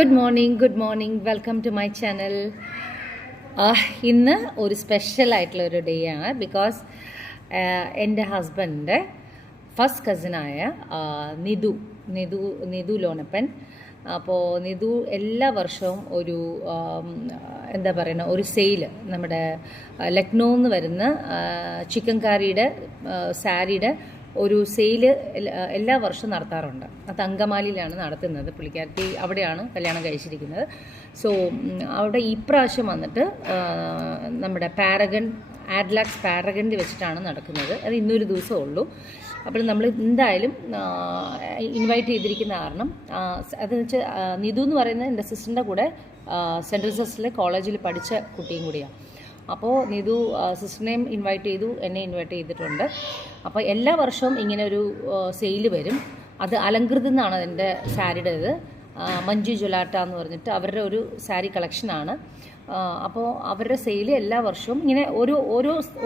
Good morning welcome to my channel. ഇന്ന് ഒരു special ആയിട്ടുള്ളൊരു ഡേ ആണ്. ബിക്കോസ് എൻ്റെ ഹസ്ബൻഡിൻ്റെ ഫസ്റ്റ് കസിനായ നിധു ലോനപ്പൻ. അപ്പോൾ നിധു എല്ലാ വർഷവും ഒരു എന്താ പറയുന്ന ഒരു സെയിൽ നമ്മുടെ ലക്നൗവിൽ നിന്ന് വരുന്ന ചിക്കൻ കറിയുടെ സാരിയുടെ ഒരു സെയിൽ എല്ലാ വർഷവും നടത്താറുണ്ട്. അത് അങ്കമാലിയിലാണ് നടത്തുന്നത്. പുള്ളിക്കാരത്തി അവിടെയാണ് കല്യാണം കഴിച്ചിരിക്കുന്നത്. സോ അവിടെ ഇപ്രാവശ്യം വന്നിട്ട് നമ്മുടെ ആഡ്ലാക്സ് പാരഗണിൽ വെച്ചിട്ടാണ് നടക്കുന്നത്. അത് ഇന്നൊരു ദിവസമേ ഉള്ളൂ. അപ്പോൾ നമ്മൾ എന്തായാലും ഇൻവൈറ്റ് ചെയ്തിരിക്കുന്ന കാരണം അതെന്ന് വെച്ചാൽ നിധു എന്ന് പറയുന്നത് എൻ്റെ സിസ്റ്ററിൻ്റെ കൂടെ സെൻറ്റ് ജോസഫിലെ കോളേജിൽ പഠിച്ച കുട്ടിയും കൂടിയാണ്. അപ്പോൾ നിധു സിസ്റ്ററിനെയും ഇൻവൈറ്റ് ചെയ്തു, എന്നെ ഇൻവൈറ്റ് ചെയ്തിട്ടുണ്ട്. അപ്പോൾ എല്ലാ വർഷവും ഇങ്ങനെ ഒരു സെയിൽ വരും. അത് അലങ്കൃതം എന്നാണ് അതിൻ്റെ സാരിയുടെ ഇത്. മഞ്ജു ജൊലാട്ട എന്ന് പറഞ്ഞിട്ട് അവരുടെ ഒരു സാരി കളക്ഷനാണ്. അപ്പോൾ അവരുടെ സെയിൽ എല്ലാ വർഷവും ഇങ്ങനെ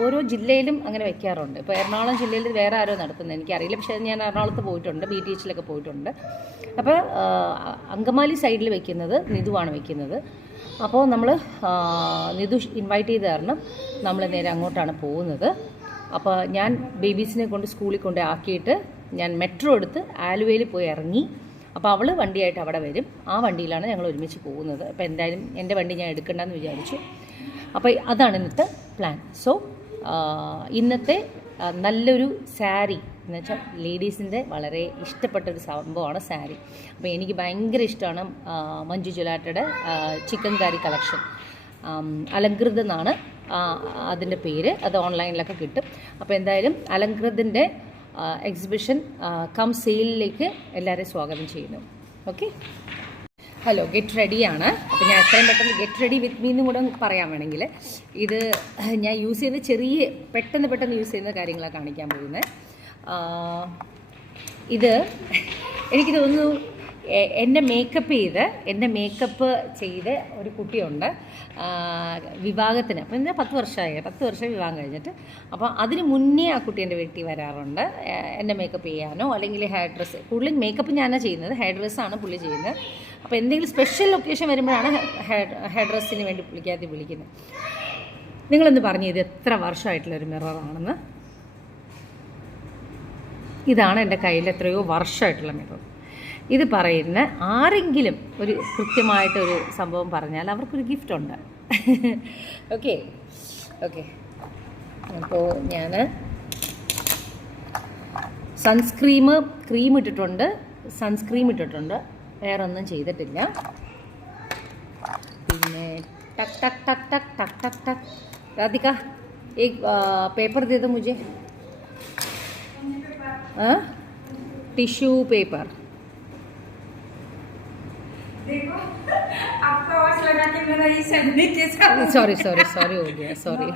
ഓരോ ജില്ലയിലും അങ്ങനെ വെക്കാറുണ്ട്. ഇപ്പോൾ എറണാകുളം ജില്ലയിൽ വേറെ ആരോ നടത്തുന്നത് എനിക്കറിയില്ല. പക്ഷേ ഞാൻ എറണാകുളത്ത് പോയിട്ടുണ്ട്, BTHലൊക്കെ പോയിട്ടുണ്ട്. അപ്പോൾ അങ്കമാലി സൈഡിൽ വെക്കുന്നത് നിധുവാണ് വെക്കുന്നത്. അപ്പോൾ നമ്മൾ നിധു ഇൻവൈറ്റ് ചെയ്ത് കാരണം നമ്മൾ നേരെ അങ്ങോട്ടാണ് പോകുന്നത്. അപ്പോൾ ഞാൻ ബേബീസിനെ കൊണ്ട് സ്കൂളിൽ കൊണ്ട് ആക്കിയിട്ട് ഞാൻ മെട്രോ എടുത്ത് ആലുവയിൽ പോയി ഇറങ്ങി. അപ്പോൾ അവൾ വണ്ടിയായിട്ട് അവിടെ വരും. ആ വണ്ടിയിലാണ് ഞങ്ങൾ ഒരുമിച്ച് പോകുന്നത്. അപ്പോൾ എന്തായാലും എൻ്റെ വണ്ടി ഞാൻ എടുക്കണ്ടെന്ന് വിചാരിച്ചു. അപ്പോൾ അതാണ് ഇന്നത്തെ പ്ലാൻ. സോ ഇന്നത്തെ നല്ലൊരു സാരി എന്ന് വെച്ചാൽ ലേഡീസിൻ്റെ വളരെ ഇഷ്ടപ്പെട്ടൊരു സംഭവമാണ് സാരി. അപ്പോൾ എനിക്ക് ഭയങ്കര ഇഷ്ടമാണ് മഞ്ജു ജൊലാട്ടയുടെ ചിക്കൻ കറി കളക്ഷൻ. അലങ്കൃതം എന്നാണ് അതിൻ്റെ പേര്. അത് ഓൺലൈനിലൊക്കെ കിട്ടും. അപ്പോൾ എന്തായാലും അലങ്കൃതിൻ്റെ എക്സിബിഷൻ കം സെയിലിലേക്ക് എല്ലാവരെയും സ്വാഗതം ചെയ്യുന്നു. ഓക്കെ, ഹലോ, ഗെറ്റ് റെഡിയാണ്. അപ്പോൾ ഞാൻ എത്രയും പെട്ടെന്ന് ഗെറ്റ് റെഡി വിത്ത് മീ എന്നും കൂടെ പറയാൻ വേണമെങ്കിൽ ഇത് ഞാൻ യൂസ് ചെയ്യുന്ന പെട്ടെന്ന് യൂസ് ചെയ്യുന്ന കാര്യങ്ങളാണ് കാണിക്കാൻ പോകുന്നത്. ഇത് എനിക്ക് തോന്നുന്നു എൻ്റെ മേക്കപ്പ് ചെയ്ത് ഒരു കുട്ടിയുണ്ട് വിവാഹത്തിന്. അപ്പം എന്നാൽ 10 വർഷം വിവാഹം കഴിഞ്ഞിട്ട്. അപ്പോൾ അതിന് മുന്നേ ആ കുട്ടി എൻ്റെ വീട്ടിൽ വരാറുണ്ട് എൻ്റെ മേക്കപ്പ് ചെയ്യാനോ അല്ലെങ്കിൽ ഹെയർ ഡ്രസ്സ്. കൂടുതലും മേക്കപ്പ് ഞാനാണ് ചെയ്യുന്നത്, ഹെയർ ഡ്രസ്സാണ് പുള്ളി ചെയ്യുന്നത്. അപ്പോൾ എന്തെങ്കിലും സ്പെഷ്യൽ ലൊക്കേഷൻ വരുമ്പോഴാണ് ഹെയർ ഡ്രസ്സിന് വേണ്ടി പുള്ളിക്കകത്ത് വിളിക്കുന്നത്. നിങ്ങളൊന്ന് പറഞ്ഞു ഇത് എത്ര വർഷമായിട്ടുള്ളൊരു മിററാണെന്ന്. ഇതാണ് എൻ്റെ കയ്യിൽ എത്രയോ വർഷമായിട്ടുള്ള മിറർ. ഇത് പറയുന്ന ആരെങ്കിലും ഒരു കൃത്യമായിട്ടൊരു സംഭവം പറഞ്ഞാൽ അവർക്കൊരു ഗിഫ്റ്റ് ഉണ്ട്. ഓക്കെ, അപ്പോൾ ഞാൻ ക്രീം ഇട്ടിട്ടുണ്ട്, സൺസ്ക്രീം ഇട്ടിട്ടുണ്ട്, വേറെ ഒന്നും ചെയ്തിട്ടില്ല. പിന്നെ ടക് ടക് ടക് ടക് ടക് ടക് ടക് രാധിക एक पेपर दे दो मुझे, टिश्यू पेपर. देखो आपको आवाज लगा के मेरा ये सड़ने के साथ सॉरी हो गया, सॉरी.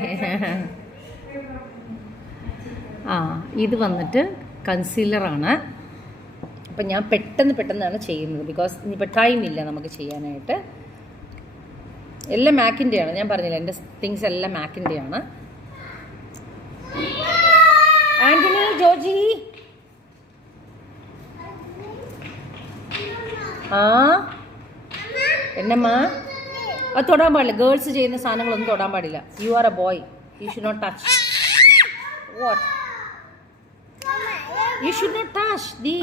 ഇത് വന്നിട്ട് കൺസീലറാണ്. അപ്പം ഞാൻ പെട്ടെന്നാണ് ചെയ്യുന്നത്. ബിക്കോസ് ഇനിയിപ്പോൾ ടൈമില്ല നമുക്ക് ചെയ്യാനായിട്ട്. എല്ലാം മാക്കിൻ്റെയാണ്, ഞാൻ പറഞ്ഞില്ല എൻ്റെ തിങ്സ് എല്ലാം മാക്കിൻ്റെയാണ്. ആൻ്റണി, ജോർജി, എന്നമ്മ അത് തൊടാൻ പാടില്ല. ഗേൾസ് ചെയ്യുന്ന സാധനങ്ങളൊന്നും തൊടാൻ പാടില്ല. You are a boy, you should not touch. What you should not touch the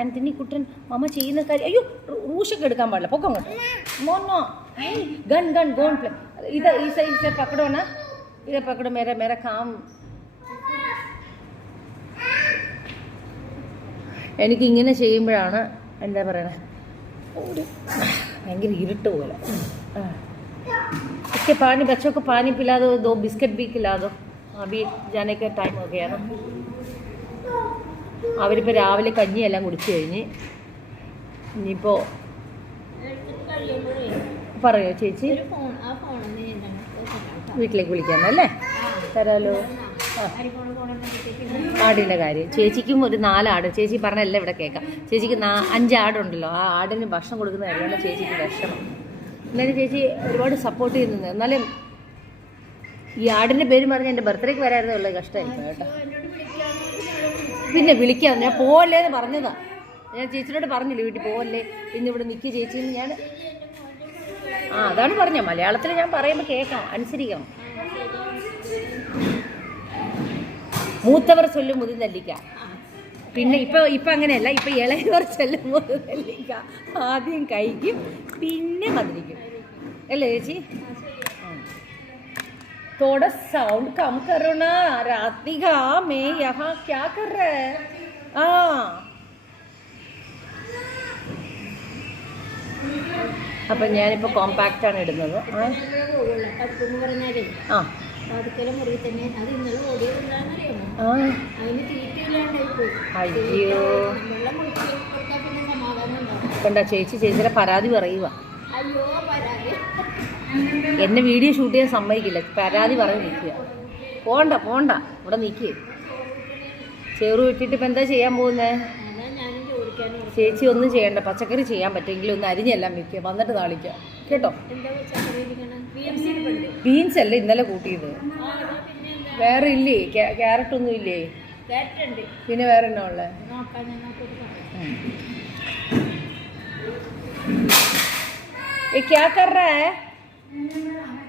Antony Kuttan മമ്മ ചെയ്യുന്ന കാര്യം. അയ്യോ, റൂഷൊക്കെ എടുക്കാൻ പാടില്ല. പൊക്കം അങ്ങോട്ട്. മോനോ ഗൺ ഗോൺ പ്ലേ. ഇത് പക്കടോ ना, ഇത് പക്കടോ. മേര കാം. എനിക്കിങ്ങനെ ചെയ്യുമ്പോഴാണ് എന്താ പറയണേ, ഒരു ഭയങ്കര ഇരുട്ട് പോലെ. इसके पानी, बच्चों को पानी पिला दो, 2 बिस्किट भी खिला दो. अभी जाने का टाइम हो गया ना. അവരിപ്പോൾ രാവിലെ കഞ്ഞിയെല്ലാം കുടിച്ചു കഴിഞ്ഞ് ഇനിയിപ്പോൾ പറയോ ചേച്ചി വീട്ടിലേക്ക് വിളിക്കാനല്ലേ? തരാമല്ലോ. ആടിൻ്റെ കാര്യം ചേച്ചിക്കും ഒരു 4 ആട്. ചേച്ചി പറഞ്ഞെല്ലാം ഇവിടെ കേൾക്കാം. ചേച്ചിക്ക് 5 ആടുണ്ടല്ലോ. ആ ആടിന് ഭക്ഷണം കൊടുക്കുന്ന കാര്യമാണ് ചേച്ചിക്ക് വിഷമം. എന്നാലും ചേച്ചി ഒരുപാട് സപ്പോർട്ട് ചെയ്യുന്നത്. എന്നാലും ഈ ആടിൻ്റെ പേര് പറഞ്ഞ് എൻ്റെ ബർത്ത്ഡേക്ക് വരായിരുന്നേ ഉള്ളത് കഷ്ടമായിരിക്കും കേട്ടോ. പിന്നെ വിളിക്കാം, ഞാൻ പോവല്ലേ എന്ന് പറഞ്ഞതാണ്. ഞാൻ ചേച്ചിയോട് പറഞ്ഞില്ല വീട്ടിൽ പോവല്ലേ, ഇന്നിവിടെ നിൽക്കുക ചേച്ചി. ഞാൻ ആ അതാണ് പറഞ്ഞത്, മലയാളത്തിൽ ഞാൻ പറയുമ്പോൾ കേൾക്കണം, അനുസരിക്കണം. മൂത്തവർ ചൊല്ലും മുതിർന്നെല്ലിക്ക. പിന്നെ ഇപ്പം അങ്ങനെയല്ല, ഇപ്പം ഇളയവർ ചൊല്ലും മുതിർന്നെല്ലിക്ക. ആദ്യം കഴിക്കും പിന്നെ മധുരിക്കും, അല്ലേ ചേച്ചി? थोड़ा साउंड कम करो ना राधिका, मैं यहाँ क्या कर रहा है? അപ്പം ഞാനിപ്പോൾ കോമ്പാക്റ്റാണ് ഇടുന്നത്. അയ്യോ കണ്ട ചേച്ചിയുടെ പരാതി പറയുക. എന്നെ വീഡിയോ ഷൂട്ട് ചെയ്യാൻ സമ്മതിക്കില്ല, പരാതി പറഞ്ഞ് നിൽക്കുക. പോണ്ട ഇവിടെ നിൽക്കുക. ചേറു വിട്ടിട്ട് ഇപ്പം എന്താ ചെയ്യാൻ പോകുന്നത്? ചേച്ചി ഒന്നും ചെയ്യണ്ട, പച്ചക്കറി ചെയ്യാൻ പറ്റുമെങ്കിൽ ഒന്ന് അരിഞ്ഞെല്ലാം വെക്കുക, വന്നിട്ട് താളിക്കുക കേട്ടോ. ബീൻസ് അല്ലേ ഇന്നലെ കൂട്ടിയത്? വേറെ ഇല്ലേ? ക്യാരറ്റ് ഒന്നും ഇല്ലേ? പിന്നെ വേറെ എന്നാ ഉള്ളത്?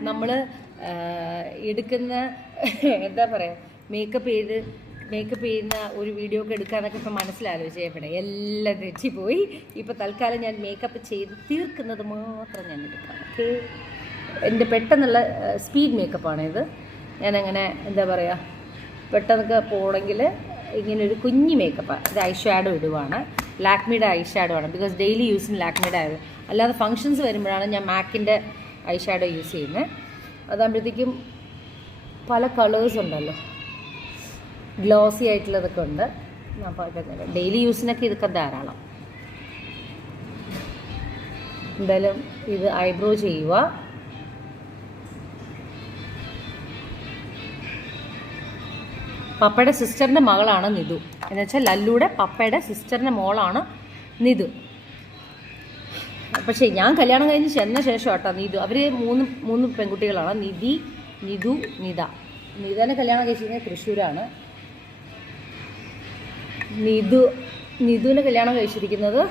നമ്മൾ എടുക്കുന്ന എന്താ പറയുക, മേക്കപ്പ് ചെയ്യുന്ന ഒരു വീഡിയോ ഒക്കെ എടുക്കാന്നൊക്കെ ഇപ്പം മനസ്സിലാലോചിച്ച് ചെയ്യപ്പെടെ എല്ലാം തെറ്റിപ്പോയി. ഇപ്പോൾ തൽക്കാലം ഞാൻ മേക്കപ്പ് ചെയ്ത് തീർക്കുന്നത് മാത്രം ഞാൻ എടുക്കാം. ഓക്കെ, എൻ്റെ പെട്ടെന്നുള്ള സ്പീഡ് മേക്കപ്പാണിത്. ഞാനങ്ങനെ എന്താ പറയുക, പെട്ടെന്നൊക്കെ പോകണമെങ്കിൽ ഇങ്ങനൊരു കുഞ്ഞ് മേക്കപ്പാണ്. ഇത് ഐ ഷാഡോ ഇടുവാണ്, ലാക്മിയുടെ ഐ ഷാഡോ ആണ്. ബിക്കോസ് ഡെയിലി യൂസിന് ലാക്മിയുടെ ആയത്, അല്ലാതെ ഫങ്ഷൻസ് വരുമ്പോഴാണ് ഞാൻ മാക്കിൻ്റെ ഐ ഷാഡോ യൂസ് ചെയ്യുന്നത്. അതാകുമ്പോഴത്തേക്കും പല കളേഴ്സ് ഉണ്ടല്ലോ, ഗ്ലോസി ആയിട്ടുള്ളതൊക്കെ ഉണ്ട്. അപ്പോൾ ഡെയിലി യൂസിനൊക്കെ ഇതൊക്കെ ധാരാളം. എന്തായാലും ഇത് ഐബ്രോ ചെയ്യുക. പപ്പയുടെ സിസ്റ്ററിൻ്റെ മകളാണ് നിധു, എന്നുവെച്ചാൽ ലല്ലുയുടെ പപ്പയുടെ സിസ്റ്ററിൻ്റെ മോളാണ് നിധു. പക്ഷേ ഞാൻ കല്യാണം കഴിഞ്ഞ് ചെന്ന ശേഷം കേട്ടോ നിധു, അവർ മൂന്ന് പെൺകുട്ടികളാണ്, നിധു നിധനെ കല്യാണം കഴിച്ചിരിക്കുന്നത് തൃശ്ശൂരാണ്. നിധുവിനെ കല്യാണം കഴിച്ചിരിക്കുന്നത്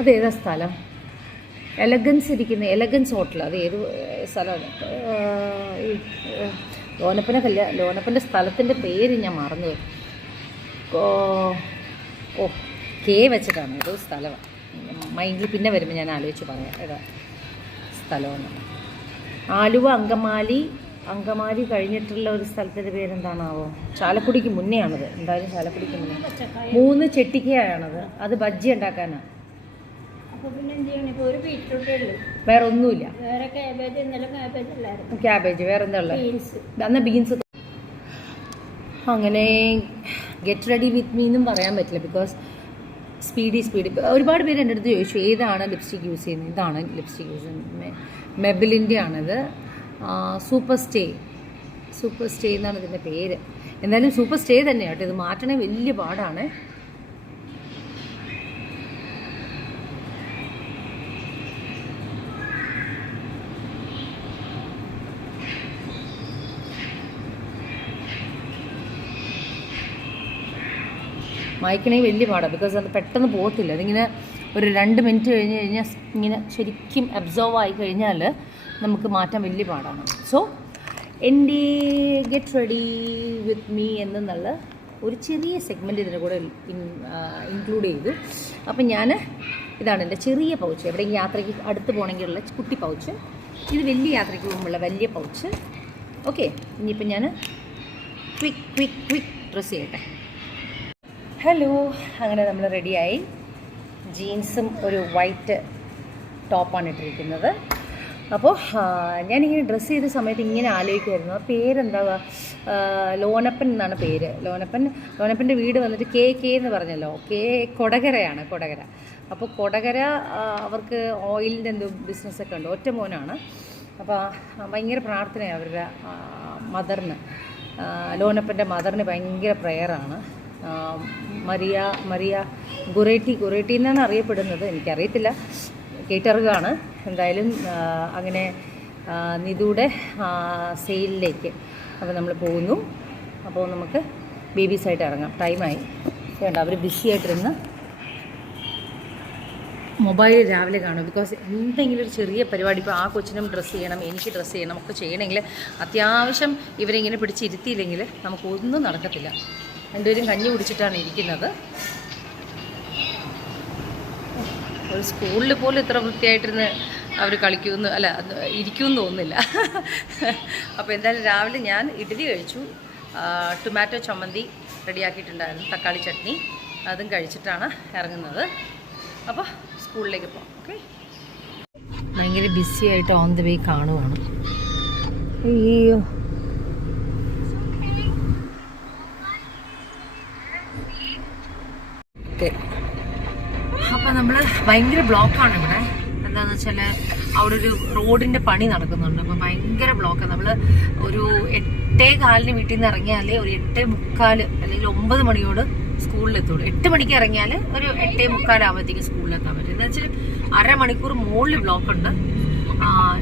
അതേതാ സ്ഥലം? എലഗൻസ് ഹോട്ടൽ, അത് ഏത് സ്ഥലമാണ്? ലോനപ്പൻ്റെ സ്ഥലത്തിൻ്റെ പേര് ഞാൻ മറന്നുപോയി. കെ വെച്ചിട്ടാണ് ഏതോ സ്ഥലമാണ്, മൈൻഡിൽ പിന്നെ വരുമ്പോൾ ഞാൻ ആലോചിച്ച് പറയാം ഏതാ സ്ഥലമെന്ന്. ആലുവ അങ്കമാലി കഴിഞ്ഞിട്ടുള്ള ഒരു സ്ഥലത്തിൻ്റെ പേരെന്താണാവോ? ചാലക്കുടിക്ക് മുന്നേ ആണത്, എന്തായാലും ചാലക്കുടിക്ക് മുന്നേ. 3 ചെട്ടിക്കയാണത്, അത് ബജ്ജി ഉണ്ടാക്കാനാണ്. വേറെ ഒന്നുമില്ല, ക്യാബേജ്. വേറെ എന്താ ഉള്ളത്? അന്ന് ബീൻസ്. അങ്ങനെ ഗെറ്റ് റെഡി വിത്ത് മീ എന്നും പറയാൻ പറ്റില്ല, ബിക്കോസ് സ്പീഡി. ഒരുപാട് പേര് എൻ്റെ അടുത്ത് ചോദിച്ചു ഏതാണ് ലിപ്സ്റ്റിക് യൂസ് ചെയ്യുന്നത്. ഇതാണ് ലിപ്സ്റ്റിക് യൂസ് ചെയ്യുന്നത്, മെബിലിൻ്റെ ആണിത്. സൂപ്പർ സ്റ്റേ എന്നാണ് ഇതിൻ്റെ പേര്. എന്തായാലും സൂപ്പർ സ്റ്റേ തന്നെയാണ് കേട്ടോ. ഇത് മാറ്റണേ വലിയ പാടാണ്. മായ്ക്കണേ വലിയ പാടാണ്, ബിക്കോസ് അത് പെട്ടെന്ന് പോകത്തില്ല. അതിങ്ങനെ ഒരു 2 മിനിറ്റ് കഴിഞ്ഞ് കഴിഞ്ഞാൽ ഇങ്ങനെ ശരിക്കും അബ്സോർവ് ആയി കഴിഞ്ഞാൽ നമുക്ക് മാറ്റാൻ വലിയ പാടാണ്. സോ എൻ്റെ ഗെറ്റ് റെഡി വിത്ത് മീ എന്നുള്ള ഒരു ചെറിയ സെഗ്മെൻറ്റ് ഇതിൻ്റെ കൂടെ ഇൻക്ലൂഡ് ചെയ്തു. അപ്പം ഇതാണ് എൻ്റെ ചെറിയ പൗച്ച്, എവിടെയെങ്കിലും യാത്രയ്ക്ക് അടുത്ത് പോകണമെങ്കിലുള്ള കുട്ടി പൗച്ച്. ഇത് വലിയ യാത്രയ്ക്ക് പോകുമ്പോഴുള്ള വലിയ പൗച്ച്. ഓക്കെ, ഇനിയിപ്പം ഞാൻ ക്വിക്ക് ഡ്രസ്സ് ചെയ്യട്ടെ. ഹലോ, അങ്ങനെ നമ്മൾ റെഡിയായി. ജീൻസും ഒരു വൈറ്റ് ടോപ്പാണ് ഇട്ടിരിക്കുന്നത്. അപ്പോൾ ഞാനിങ്ങനെ ഡ്രസ്സ് ചെയ്ത സമയത്ത് ഇങ്ങനെ ആലോചിക്കുമായിരുന്നു, പേരെന്താവുക? ലോനപ്പൻ എന്നാണ് പേര്. ലോനപ്പൻ്റെ വീട് വന്നിട്ട് കെ എന്ന് പറഞ്ഞല്ലോ, കൊടകരയാണ്. അപ്പോൾ കൊടകര അവർക്ക് ഓയിലിൻ്റെ എന്തോ ബിസിനസ്സൊക്കെ ഉണ്ട്. ഒറ്റ മോനാണ്. അപ്പോൾ ഭയങ്കര പ്രാർത്ഥനയാണ് അവരുടെ മദറിന്, ലോനപ്പൻ്റെ മദറിന് ഭയങ്കര പ്രെയറാണ്. മരിയ ഗുറേട്ടി എന്നാണ് അറിയപ്പെടുന്നത്, എനിക്കറിയത്തില്ല, കേട്ടറിവാണ്. എന്തായാലും അങ്ങനെ നിധുയുടെ സെയിലിലേക്ക് അപ്പോൾ നമ്മൾ പോകുന്നു. അപ്പോൾ നമുക്ക് ബേബീസായിട്ട് ഇറങ്ങാം, ടൈമായി വേണ്ട. അവർ ബിസിയായിട്ടിരുന്ന് മൊബൈൽ രാവിലെ കാണും. ബിക്കോസ് എന്തെങ്കിലും ഒരു ചെറിയ പരിപാടി, ഇപ്പോൾ ആ കൊച്ചിനും ഡ്രസ്സ് ചെയ്യണം, എനിക്ക് ഡ്രസ്സ് ചെയ്യണം, ഒക്കെ ചെയ്യണമെങ്കിൽ അത്യാവശ്യം ഇവരിങ്ങനെ പിടിച്ചിരുത്തിയില്ലെങ്കിൽ നമുക്കൊന്നും നടക്കത്തില്ല. രണ്ടുപേരും കഞ്ഞി കുടിച്ചിട്ടാണ് ഇരിക്കുന്നത്. ഒരു സ്കൂളിൽ പോലും ഇത്ര വൃത്തിയായിട്ടിരുന്ന് അവർ കളിക്കുമെന്ന് അല്ല ഇരിക്കുമെന്ന് തോന്നുന്നില്ല. അപ്പോൾ എന്തായാലും രാവിലെ ഞാൻ ഇഡ്ഡലി കഴിച്ചു, ടൊമാറ്റോ ചമ്മന്തി റെഡിയാക്കിയിട്ടുണ്ടായിരുന്നു, തക്കാളി ചട്നി, അതും കഴിച്ചിട്ടാണ് ഇറങ്ങുന്നത്. അപ്പോൾ സ്കൂളിലേക്ക് പോകാം. ഓക്കെ. ഭയങ്കര ബിസി ആയിട്ട് ഓൺ ദ വേ കാണുവാണ്. അയ്യോ, ഓക്കെ. അപ്പം നമ്മൾ ഭയങ്കര ബ്ലോക്കാണ് ഇവിടെ. എന്താണെന്ന് വെച്ചാൽ അവിടെ ഒരു റോഡിൻ്റെ പണി നടക്കുന്നുണ്ട്. അപ്പം ഭയങ്കര ബ്ലോക്കാണ്. നമ്മൾ ഒരു 8:15 വീട്ടിൽ നിന്ന് ഇറങ്ങിയാൽ ഒരു 8:45 അല്ലെങ്കിൽ 9 മണിയോട് സ്കൂളിലെത്തുള്ളൂ. 8 മണിക്ക് ഇറങ്ങിയാൽ ഒരു 8:45 ആകുമ്പോഴത്തേക്ക് സ്കൂളിലെത്താൻ പറ്റും. എന്താ വെച്ചാൽ അരമണിക്കൂർ മുകളിൽ ബ്ലോക്കുണ്ട്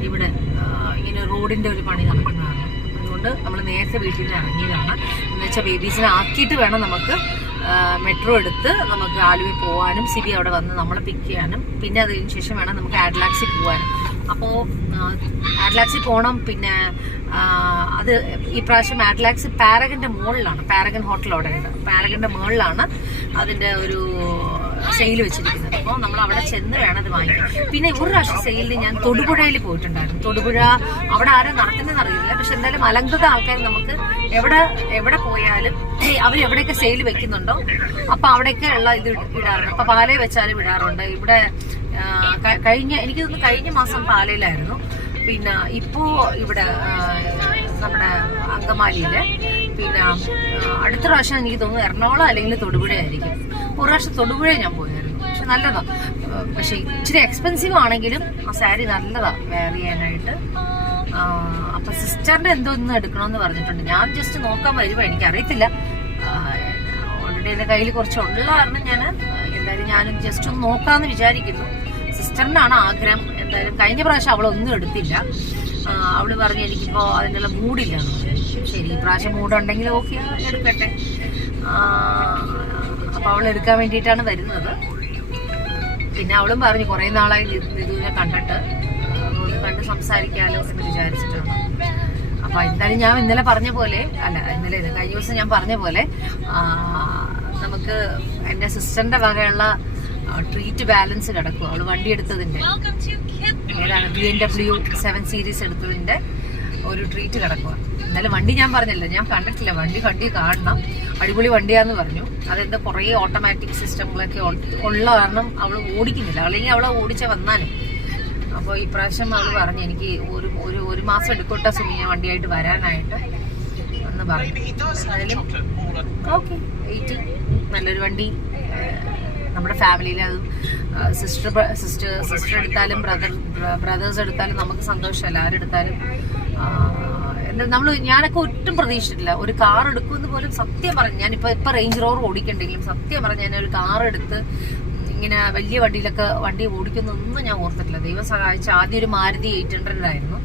ഇവിടെ. ഇങ്ങനെ റോഡിൻ്റെ ഒരു പണി നടക്കുന്നതാണ്. അതുകൊണ്ട് നമ്മൾ നേരത്തെ വീട്ടിൽ നിന്ന് ഇറങ്ങിയതാണ്. എന്ന് വെച്ചാൽ ബേബീസിനെ ആക്കിയിട്ട് വേണം നമുക്ക് മെട്രോ എടുത്ത് നമുക്ക് ആലുവയിൽ പോകാനും സിബി അവിടെ വന്ന് നമ്മളെ പിക്ക് ചെയ്യാനും പിന്നെ അതിന് ശേഷം വേണം നമുക്ക് ആഡ്ലാക്സിൽ പോകാനും. അപ്പോൾ ആഡ്ലാക്സിൽ പോകണം. പിന്നെ അത് ഈ പ്രാവശ്യം ആഡ്ലാക്സ് പാരഗൻ്റെ മുകളിലാണ്, പാരഗൺ ഹോട്ടൽ അവിടെ ഉണ്ട്. പാരഗൻ്റെ മുകളിലാണ് അതിൻ്റെ ഒരു സെയിൽ വെച്ചിരിക്കുന്നത്. അപ്പോൾ നമ്മൾ അവിടെ ചെന്ന് വേണം അത് വാങ്ങിക്കാൻ. പിന്നെ ഒരു പ്രാവശ്യം സെയിലിൽ ഞാൻ തൊടുപുഴയിൽ പോയിട്ടുണ്ടായിരുന്നു. തൊടുപുഴ അവിടെ ആരും നടക്കുന്നതെന്ന് അറിയില്ല, പക്ഷെ എന്തായാലും അലങ്കൃത ആൾക്കാർ നമുക്ക് എവിടെ പോയാലും അവരെവിടെയൊക്കെ സെയിൽ വെക്കുന്നുണ്ടോ അപ്പോൾ അവിടെയൊക്കെ ഉള്ള ഇത് ഇടാറുണ്ട്. അപ്പോൾ പാലയിൽ വെച്ചാലും ഇടാറുണ്ട്. ഇവിടെ എനിക്ക് തോന്നുന്നു കഴിഞ്ഞ മാസം പാലയിലായിരുന്നു. പിന്നെ ഇപ്പോൾ ഇവിടെ നമ്മുടെ അങ്കമാലിയിൽ, പിന്നെ അടുത്ത പ്രാവശ്യം എനിക്ക് തോന്നുന്നു എറണാകുളം അല്ലെങ്കിൽ തൊടുപുഴ ആയിരിക്കും. ഒരു പ്രാവശ്യം തൊടുപുഴ ഞാൻ പോയായിരുന്നു, പക്ഷെ നല്ലതാണ്. പക്ഷെ ഇച്ചിരി എക്സ്പെൻസീവ് ആണെങ്കിലും ആ സാരി നല്ലതാണ് വെയർ ചെയ്യാനായിട്ട്. അപ്പം സിസ്റ്ററിൻ്റെ എന്തോന്ന് എടുക്കണമെന്ന് പറഞ്ഞിട്ടുണ്ട്. ഞാൻ ജസ്റ്റ് നോക്കാൻ വരുമ്പോൾ എനിക്കറിയത്തില്ല, ഓൾറെഡി എൻ്റെ കയ്യിൽ കുറച്ചുള്ള കാരണം എന്തായാലും ഞാനും ജസ്റ്റ് ഒന്ന് നോക്കാമെന്ന് വിചാരിക്കുന്നു. സിസ്റ്ററിനാണ് ആഗ്രഹം. എന്തായാലും കഴിഞ്ഞ പ്രാവശ്യം അവളൊന്നും എടുത്തില്ല. അവള് പറഞ്ഞു എനിക്കിപ്പോൾ അതിനുള്ള മൂഡില്ലാന്ന് പറഞ്ഞു. ശരി, ഈ പ്രാവശ്യം മൂടുണ്ടെങ്കിൽ ഓക്കെ എടുക്കട്ടെ. അപ്പോൾ അവൾ എടുക്കാൻ വേണ്ടിയിട്ടാണ് വരുന്നത്. പിന്നെ അവളും പറഞ്ഞു കുറേ നാളായി നിധുവിനെ കണ്ടിട്ട് ഒന്ന് കണ്ട് സംസാരിക്കാമല്ലോ എന്ന് വിചാരിച്ചിട്ടാണ്. അപ്പോൾ എന്തായാലും ഞാൻ ഇന്നലെ പറഞ്ഞ പോലെ കഴിഞ്ഞ ദിവസം ഞാൻ പറഞ്ഞ പോലെ നമുക്ക് എൻ്റെ സിസ്റ്ററിൻ്റെ വകയുള്ള ട്രീറ്റ് ബാലൻസ് കിടക്കും. അവള് വണ്ടി എടുത്തതിന്റെ ഏതാണ് BMW 7 സീരീസ് എടുത്തതിന്റെ ഒരു ട്രീറ്റ് കിടക്കുക. എന്നാലും വണ്ടി ഞാൻ പറഞ്ഞല്ലോ, ഞാൻ കണ്ടിട്ടില്ല. വണ്ടി കാണണം, അടിപൊളി വണ്ടിയാന്ന് പറഞ്ഞു. അതെന്താ കുറേ ഓട്ടോമാറ്റിക് സിസ്റ്റങ്ങളൊക്കെ ഉള്ള കാരണം അവൾ ഓടിക്കുന്നില്ല, അല്ലെങ്കിൽ അവളെ ഓടിച്ച വന്നാലും. അപ്പോൾ ഈ പ്രാവശ്യം അവള് പറഞ്ഞു എനിക്ക് ഒരു മാസം എടുക്കട്ടെ സുമിയ വണ്ടിയായിട്ട് വരാനായിട്ട് എന്ന് പറഞ്ഞു. എന്തായാലും ഓക്കെ, വെയിറ്റ്. നല്ലൊരു വണ്ടി നമ്മുടെ ഫാമിലിയിൽ, അതും സിസ്റ്റർ എടുത്താലും ബ്രദേഴ്സ് എടുത്താലും നമുക്ക് സന്തോഷമല്ല. ആരെടുത്താലും ഞാനൊക്കെ ഒട്ടും പ്രതീക്ഷിച്ചിട്ടില്ല ഒരു കാർ എടുക്കുമെന്ന് പോലും. സത്യം പറഞ്ഞു, ഞാനിപ്പോൾ റേഞ്ച് റോവർ ഓടിക്കണ്ടെങ്കിലും സത്യം പറഞ്ഞ് ഞാൻ ഒരു കാർ എടുത്ത് ഇങ്ങനെ വലിയ വണ്ടി ഓടിക്കുന്നൊന്നും ഞാൻ ഓർത്തിട്ടില്ല. ദൈവം സഹായിച്ച് ആദ്യം ഒരു മാരുതി 800 ആയിരുന്നു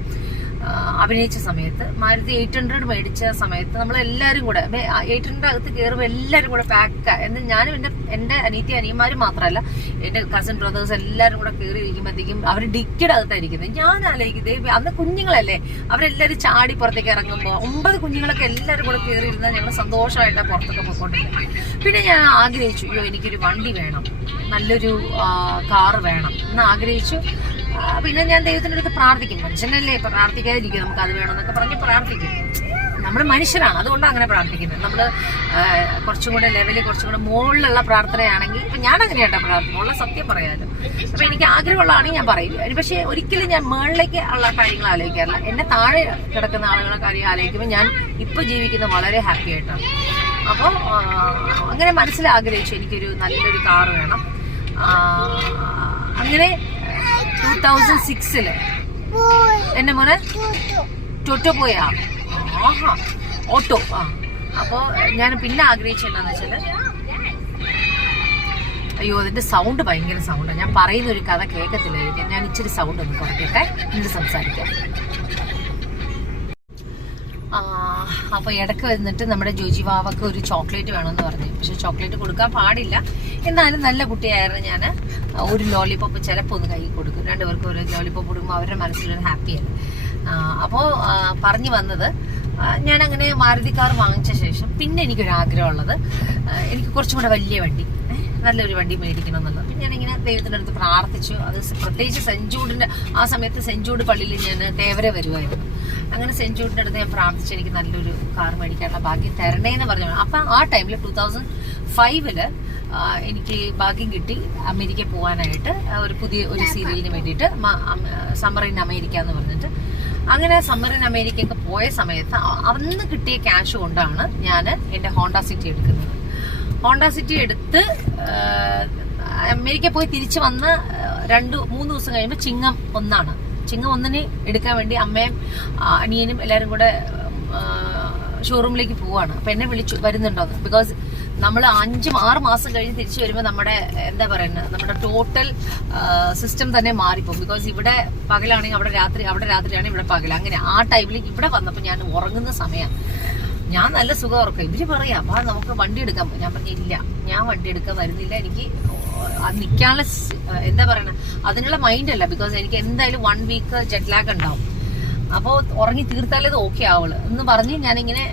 അഭിനയിച്ച സമയത്ത്. മാരുതി 800 മേടിച്ച സമയത്ത് നമ്മളെല്ലാവരും കൂടെ 800 അകത്ത് കയറുമ്പോൾ എല്ലാവരും കൂടെ പാക്ക. ഞാനും എൻ്റെ അനിയന്മാരും മാത്രമല്ല, എൻ്റെ കസിൻ ബ്രദേഴ്സ് എല്ലാവരും കൂടെ കയറി ഇരിക്കുമ്പോഴത്തേക്കും അവർ ഡിക്കിയുടെ അകത്തായിരിക്കുന്നത്. ഞാൻ ആലോചിക്കുന്നത് അന്ന് കുഞ്ഞുങ്ങളല്ലേ, അവരെല്ലാവരും ചാടി പുറത്തേക്ക് ഇറങ്ങുമ്പോൾ 9 കുഞ്ഞുങ്ങളൊക്കെ എല്ലാവരും കൂടെ കയറി ഇരുന്നാൽ ഞങ്ങൾ സന്തോഷമായിട്ടാണ് പുറത്തൊക്കെ പോയിക്കൊണ്ടിരുന്നത്. പിന്നെ ഞാൻ ആഗ്രഹിച്ചു, എനിക്കൊരു വണ്ടി വേണം, നല്ലൊരു കാറ് വേണം എന്ന് ആഗ്രഹിച്ചു. പിന്നെ ഞാൻ ദൈവത്തിൻ്റെ അടുത്ത് പ്രാർത്ഥിക്കും. മനുഷ്യനല്ലേ, പ്രാർത്ഥിക്കാതിരിക്കും, നമുക്ക് അത് വേണമെന്നൊക്കെ പറഞ്ഞ് പ്രാർത്ഥിക്കും. നമ്മൾ മനുഷ്യരാണ്, അതുകൊണ്ടാണ് അങ്ങനെ പ്രാർത്ഥിക്കുന്നത്. നമ്മൾ കുറച്ചും കൂടെ ലെവലിൽ കുറച്ചും കൂടെ മുകളിലുള്ള പ്രാർത്ഥനയാണെങ്കിൽ, ഇപ്പം ഞാൻ അങ്ങനെയായിട്ടാണ് പ്രാർത്ഥിക്കും, ഉള്ള സത്യം പറയാമല്ലോ. അപ്പം എനിക്ക് ആഗ്രഹമുള്ളതാണെങ്കിൽ ഞാൻ പറയും. പക്ഷേ ഒരിക്കലും ഞാൻ മുകളിലേക്ക് ഉള്ള കാര്യങ്ങൾ ആലോചിക്കാറില്ല. എന്നെ താഴെ കിടക്കുന്ന ആളുകളെ കാര്യം ആലോചിക്കുമ്പോൾ ഞാൻ ഇപ്പോൾ ജീവിക്കുന്നത് വളരെ ഹാപ്പി ആയിട്ടാണ്. അപ്പോൾ അങ്ങനെ മനസ്സിൽ ആഗ്രഹിച്ചു എനിക്കൊരു നല്ലൊരു കാറ് വേണം. അങ്ങനെ 2006 എന്നെ മോനെ ടോട്ടോ പോയാ ഓട്ടോ. അപ്പോൾ ഞാൻ പിന്നെ ആഗ്രഹിച്ചെന്താന്ന് വെച്ചാൽ, അയ്യോ അതിന്റെ സൗണ്ട് ഭയങ്കര സൗണ്ടാണ്. ഞാൻ പറയുന്ന ഒരു കഥ കേൾക്കത്തില്ലായിരിക്കും. ഞാൻ ഇച്ചിരി സൗണ്ട് ഒന്ന് കുറയ്ക്കട്ടെ, എന്നിട്ട് സംസാരിക്കാം. അപ്പോൾ ഇടയ്ക്ക് വന്നിട്ട് നമ്മുടെ ജോജി വാവക്ക് ഒരു ചോക്ലേറ്റ് വേണമെന്ന് പറഞ്ഞു. പക്ഷെ ചോക്ലേറ്റ് കൊടുക്കാൻ പാടില്ല. എന്നാലും നല്ല കുട്ടിയായിരുന്നു ഞാൻ. ഒരു ലോലിപോപ്പ് ചിലപ്പോൾ ഒന്ന് കൈ കൊടുക്കും. രണ്ടുപേർക്കും ഒരു ലോലിപോപ്പ് കൊടുക്കുമ്പോൾ അവരുടെ മനസ്സിലൊരു ഹാപ്പിയല്ലേ. അപ്പോൾ പറഞ്ഞു വന്നത്, ഞാൻ അങ്ങനെ മാരുതി കാർ വാങ്ങിച്ച ശേഷം പിന്നെ എനിക്കൊരാഗ്രഹമുള്ളത്, എനിക്ക് കുറച്ചും കൂടെ വലിയ വണ്ടി, നല്ലൊരു വണ്ടി മേടിക്കണം എന്നുള്ളത്. അപ്പം ഞാനിങ്ങനെ ദൈവത്തിൻ്റെ അടുത്ത് പ്രാർത്ഥിച്ചു. അത് പ്രത്യേകിച്ച് സെൻറ്റ് ജൂഡിൻ്റെ ആ സമയത്ത് സെൻറ്റ് ജൂഡ് പള്ളിയിൽ ഞാൻ തേവരെ വരുമായിരുന്നു. അങ്ങനെ സെൻറ്റ് ജൂഡിൻ്റെ അടുത്ത് ഞാൻ പ്രാർത്ഥിച്ചു, എനിക്ക് നല്ലൊരു കാർ മേടിക്കാനുള്ള ഭാഗ്യം തരണേന്ന് പറഞ്ഞു. അപ്പം ആ ടൈമിൽ 2005 എനിക്ക് ഭാഗ്യം കിട്ടി അമേരിക്ക പോകാനായിട്ട്, ഒരു സീരിയലിന് വേണ്ടിയിട്ട് സമ്മർ ഇൻ അമേരിക്ക എന്ന് പറഞ്ഞിട്ട്. അങ്ങനെ സമ്മർ ഇൻ അമേരിക്കയൊക്കെ പോയ സമയത്ത് അന്ന് കിട്ടിയ ക്യാഷ് കൊണ്ടാണ് ഞാൻ എൻ്റെ ഹോണ്ട സിറ്റി എടുക്കുന്നത്. ഹോണ്ട സിറ്റി എടുത്ത് അമേരിക്ക പോയി തിരിച്ചു വന്ന് 2-3 ദിവസം കഴിയുമ്പോൾ ചിങ്ങം 1 എടുക്കാൻ വേണ്ടി അമ്മയും അനിയനും എല്ലാവരും കൂടെ ഷോറൂമിലേക്ക് പോവാണ്. അപ്പം എന്നെ വിളിച്ചു, വരുന്നുണ്ടോന്ന്. ബിക്കോസ് നമ്മൾ 5-6 മാസം കഴിഞ്ഞ് തിരിച്ചു വരുമ്പോൾ നമ്മുടെ എന്താ പറയുന്നത്, നമ്മുടെ ടോട്ടൽ സിസ്റ്റം തന്നെ മാറിപ്പോകും. ബിക്കോസ് ഇവിടെ പകലാണെങ്കിൽ അവിടെ രാത്രിയാണ് ഇവിടെ പകൽ. അങ്ങനെ ആ ടൈമിലേക്ക് ഇവിടെ വന്നപ്പോൾ ഞാൻ ഉറങ്ങുന്ന സമയം, ഞാൻ നല്ല സുഖം ഉറക്കം. ഇവര് പറയാം, അപ്പൊ നമുക്ക് വണ്ടി എടുക്കാൻ. ഞാൻ പറഞ്ഞില്ല, ഞാൻ വണ്ടി എടുക്കാൻ വരുന്നില്ല. എനിക്ക് നിൽക്കാനുള്ള എന്താ പറയണ അതിനുള്ള മൈൻഡ് അല്ല. ബിക്കോസ് എനിക്ക് എന്തായാലും 1 വീക്ക് ജെറ്റ് ലാഗ് ഉണ്ടാവും. അപ്പോൾ ഉറങ്ങി തീർത്താലേ ഇത് ഓക്കെ ആവുള്ളൂ എന്ന് പറഞ്ഞ് ഞാനിങ്ങനെ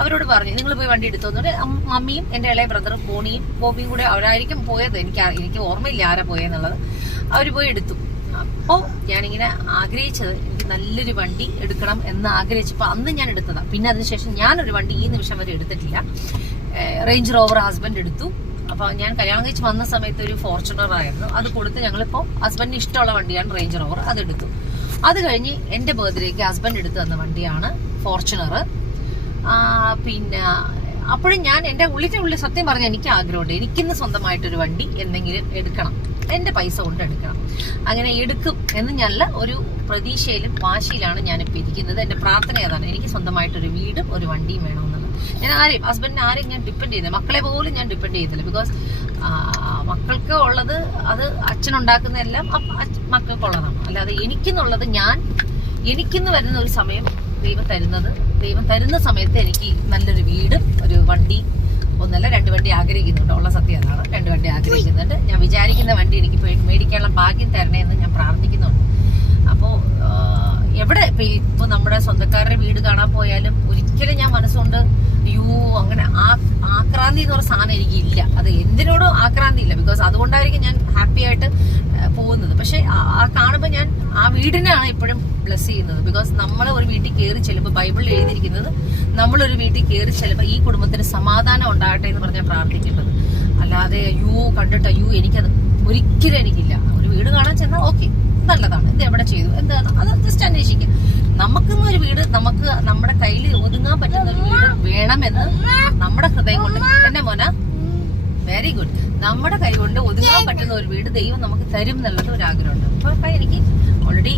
അവരോട് പറഞ്ഞു, നിങ്ങൾ പോയി വണ്ടി എടുത്തോന്നിട്ട് മമ്മിയും എൻ്റെ ഇളയ ബ്രദറും ബോബിയും കൂടെ അവരായിരിക്കും പോയത്. എനിക്ക് ഓർമ്മയില്ല ആരാ പോയെന്നുള്ളത്. അവർ പോയി എടുത്തു. അപ്പോൾ ഞാനിങ്ങനെ ആഗ്രഹിച്ചത്, എനിക്ക് നല്ലൊരു വണ്ടി എടുക്കണം എന്ന് ആഗ്രഹിച്ചപ്പോൾ അന്ന് ഞാൻ എടുത്തതാണ്. പിന്നെ അതിനുശേഷം ഞാനൊരു വണ്ടി ഈ നിമിഷം വരെ എടുത്തിട്ടില്ല. റേഞ്ച് റോവർ ഹസ്ബൻഡ് എടുത്തു. അപ്പോൾ ഞാൻ കല്യാണം കഴിച്ച് വന്ന സമയത്ത് ഒരു ഫോർച്യൂണർ ആയിരുന്നു. അത് കൊടുത്ത് ഞങ്ങളിപ്പോൾ ഹസ്ബൻഡിന് ഇഷ്ടമുള്ള വണ്ടിയാണ് റേഞ്ച് റോവർ, അതെടുത്തു. അത് കഴിഞ്ഞ് എൻ്റെ ബർത്ത്ഡേക്ക് ഹസ്ബൻഡ് എടുത്ത് തന്ന വണ്ടിയാണ് ഫോർച്യൂണർ. പിന്നെ അപ്പോഴും ഞാൻ എൻ്റെ ഉള്ളിൽ സത്യം പറഞ്ഞാൽ എനിക്ക് ആഗ്രഹമുണ്ട്, എനിക്കിന്ന് സ്വന്തമായിട്ടൊരു വണ്ടി എന്തെങ്കിലും എടുക്കണം, എൻ്റെ പൈസ കൊണ്ട് എടുക്കണം. അങ്ങനെ എടുക്കും എന്ന് ഞാനുള്ള ഒരു പ്രതീക്ഷയിലും വാശിയിലാണ് ഞാനിപ്പോൾ ഇരിക്കുന്നത്. എൻ്റെ പ്രാർത്ഥന ഏതാണ്, എനിക്ക് സ്വന്തമായിട്ടൊരു വീടും ഒരു വണ്ടിയും വേണമെന്നുള്ളത്. ഞാൻ ഹസ്ബൻഡിനെ ആരെയും ഞാൻ ഡിപ്പെൻഡ് ചെയ്യുന്നില്ല, മക്കളെ പോലും ഞാൻ ഡിപ്പെൻഡ് ചെയ്യുന്നില്ല. ബിക്കോസ് മക്കൾക്ക് ഉള്ളത് അത് അച്ഛനുണ്ടാക്കുന്നതെല്ലാം മക്കൾക്കുള്ളതാണ്. അല്ലാതെ എനിക്കെന്നുള്ളത് എനിക്കെന്ന് വരുന്ന ഒരു സമയം ദൈവം തരുന്ന സമയത്ത് എനിക്ക് നല്ലൊരു വീടും ഒരു വണ്ടി, 1-2 വണ്ടി ആഗ്രഹിക്കുന്നുണ്ട്. ഉള്ള സത്യം അതാണ്, 2 വണ്ടി ആഗ്രഹിക്കുന്നുണ്ട്. ഞാൻ വിചാരിക്കുന്ന വണ്ടി എനിക്ക് മേടിക്കാനുള്ള ഭാഗ്യം തരണേന്ന് ഞാൻ പ്രാർത്ഥിക്കുന്നുണ്ട്. അപ്പോൾ എവിടെ ഇപ്പൊ നമ്മുടെ സ്വന്തക്കാരുടെ വീട് കാണാൻ പോയാലും ഒരിക്കലും ഞാൻ മനസ്സുകൊണ്ട് അയ്യോ അങ്ങനെ ആക്രാന്തി എന്ന് പറഞ്ഞ സാധനം എനിക്കില്ല. അത് എന്തിനോടും ആക്രാന്തി ഇല്ല. ബിക്കോസ് അതുകൊണ്ടായിരിക്കും ഞാൻ ഹാപ്പി ആയിട്ട് പോകുന്നത്. പക്ഷെ കാണുമ്പോൾ ഞാൻ ആ വീടിനാണ് എപ്പോഴും ബ്ലെസ് ചെയ്യുന്നത്. ബിക്കോസ് നമ്മൾ ഒരു വീട്ടിൽ കയറി ചെല്ലുമ്പോൾ ബൈബിളിൽ എഴുതിയിരിക്കുന്നത്, നമ്മളൊരു വീട്ടിൽ കയറി ചെല്ലുമ്പോൾ ഈ കുടുംബത്തിന് സമാധാനം ഉണ്ടാകട്ടെ എന്ന് പറഞ്ഞാൽ പ്രാർത്ഥിക്കേണ്ടത്. അല്ലാതെ കണ്ടിട്ട് എനിക്കത് ഒരിക്കലും എനിക്കില്ല. ഒരു വീട് കാണാൻ ചെന്നാൽ ഓക്കെ, നല്ലതാണ്, ഇത് എവിടെ ചെയ്തു എന്താണ് അത് ജസ്റ്റ് അന്വേഷിക്കുക. നമുക്കൊന്നൊരു വീട്, നമുക്ക് നമ്മുടെ കയ്യിൽ ഒതുങ്ങാൻ പറ്റുന്ന ഒരു വീട് വേണമെന്ന് നമ്മുടെ ഹൃദയം കൊണ്ട്, എന്നെ മോന വെരി ഗുഡ്, നമ്മുടെ കൈ കൊണ്ട് ഒതുങ്ങാൻ പറ്റുന്ന ഒരു വീട് ദൈവം നമുക്ക് തരും എന്നുള്ളത് ഒരു ആഗ്രഹമുണ്ട്. അപ്പൊ എനിക്ക് ഓൾറെഡി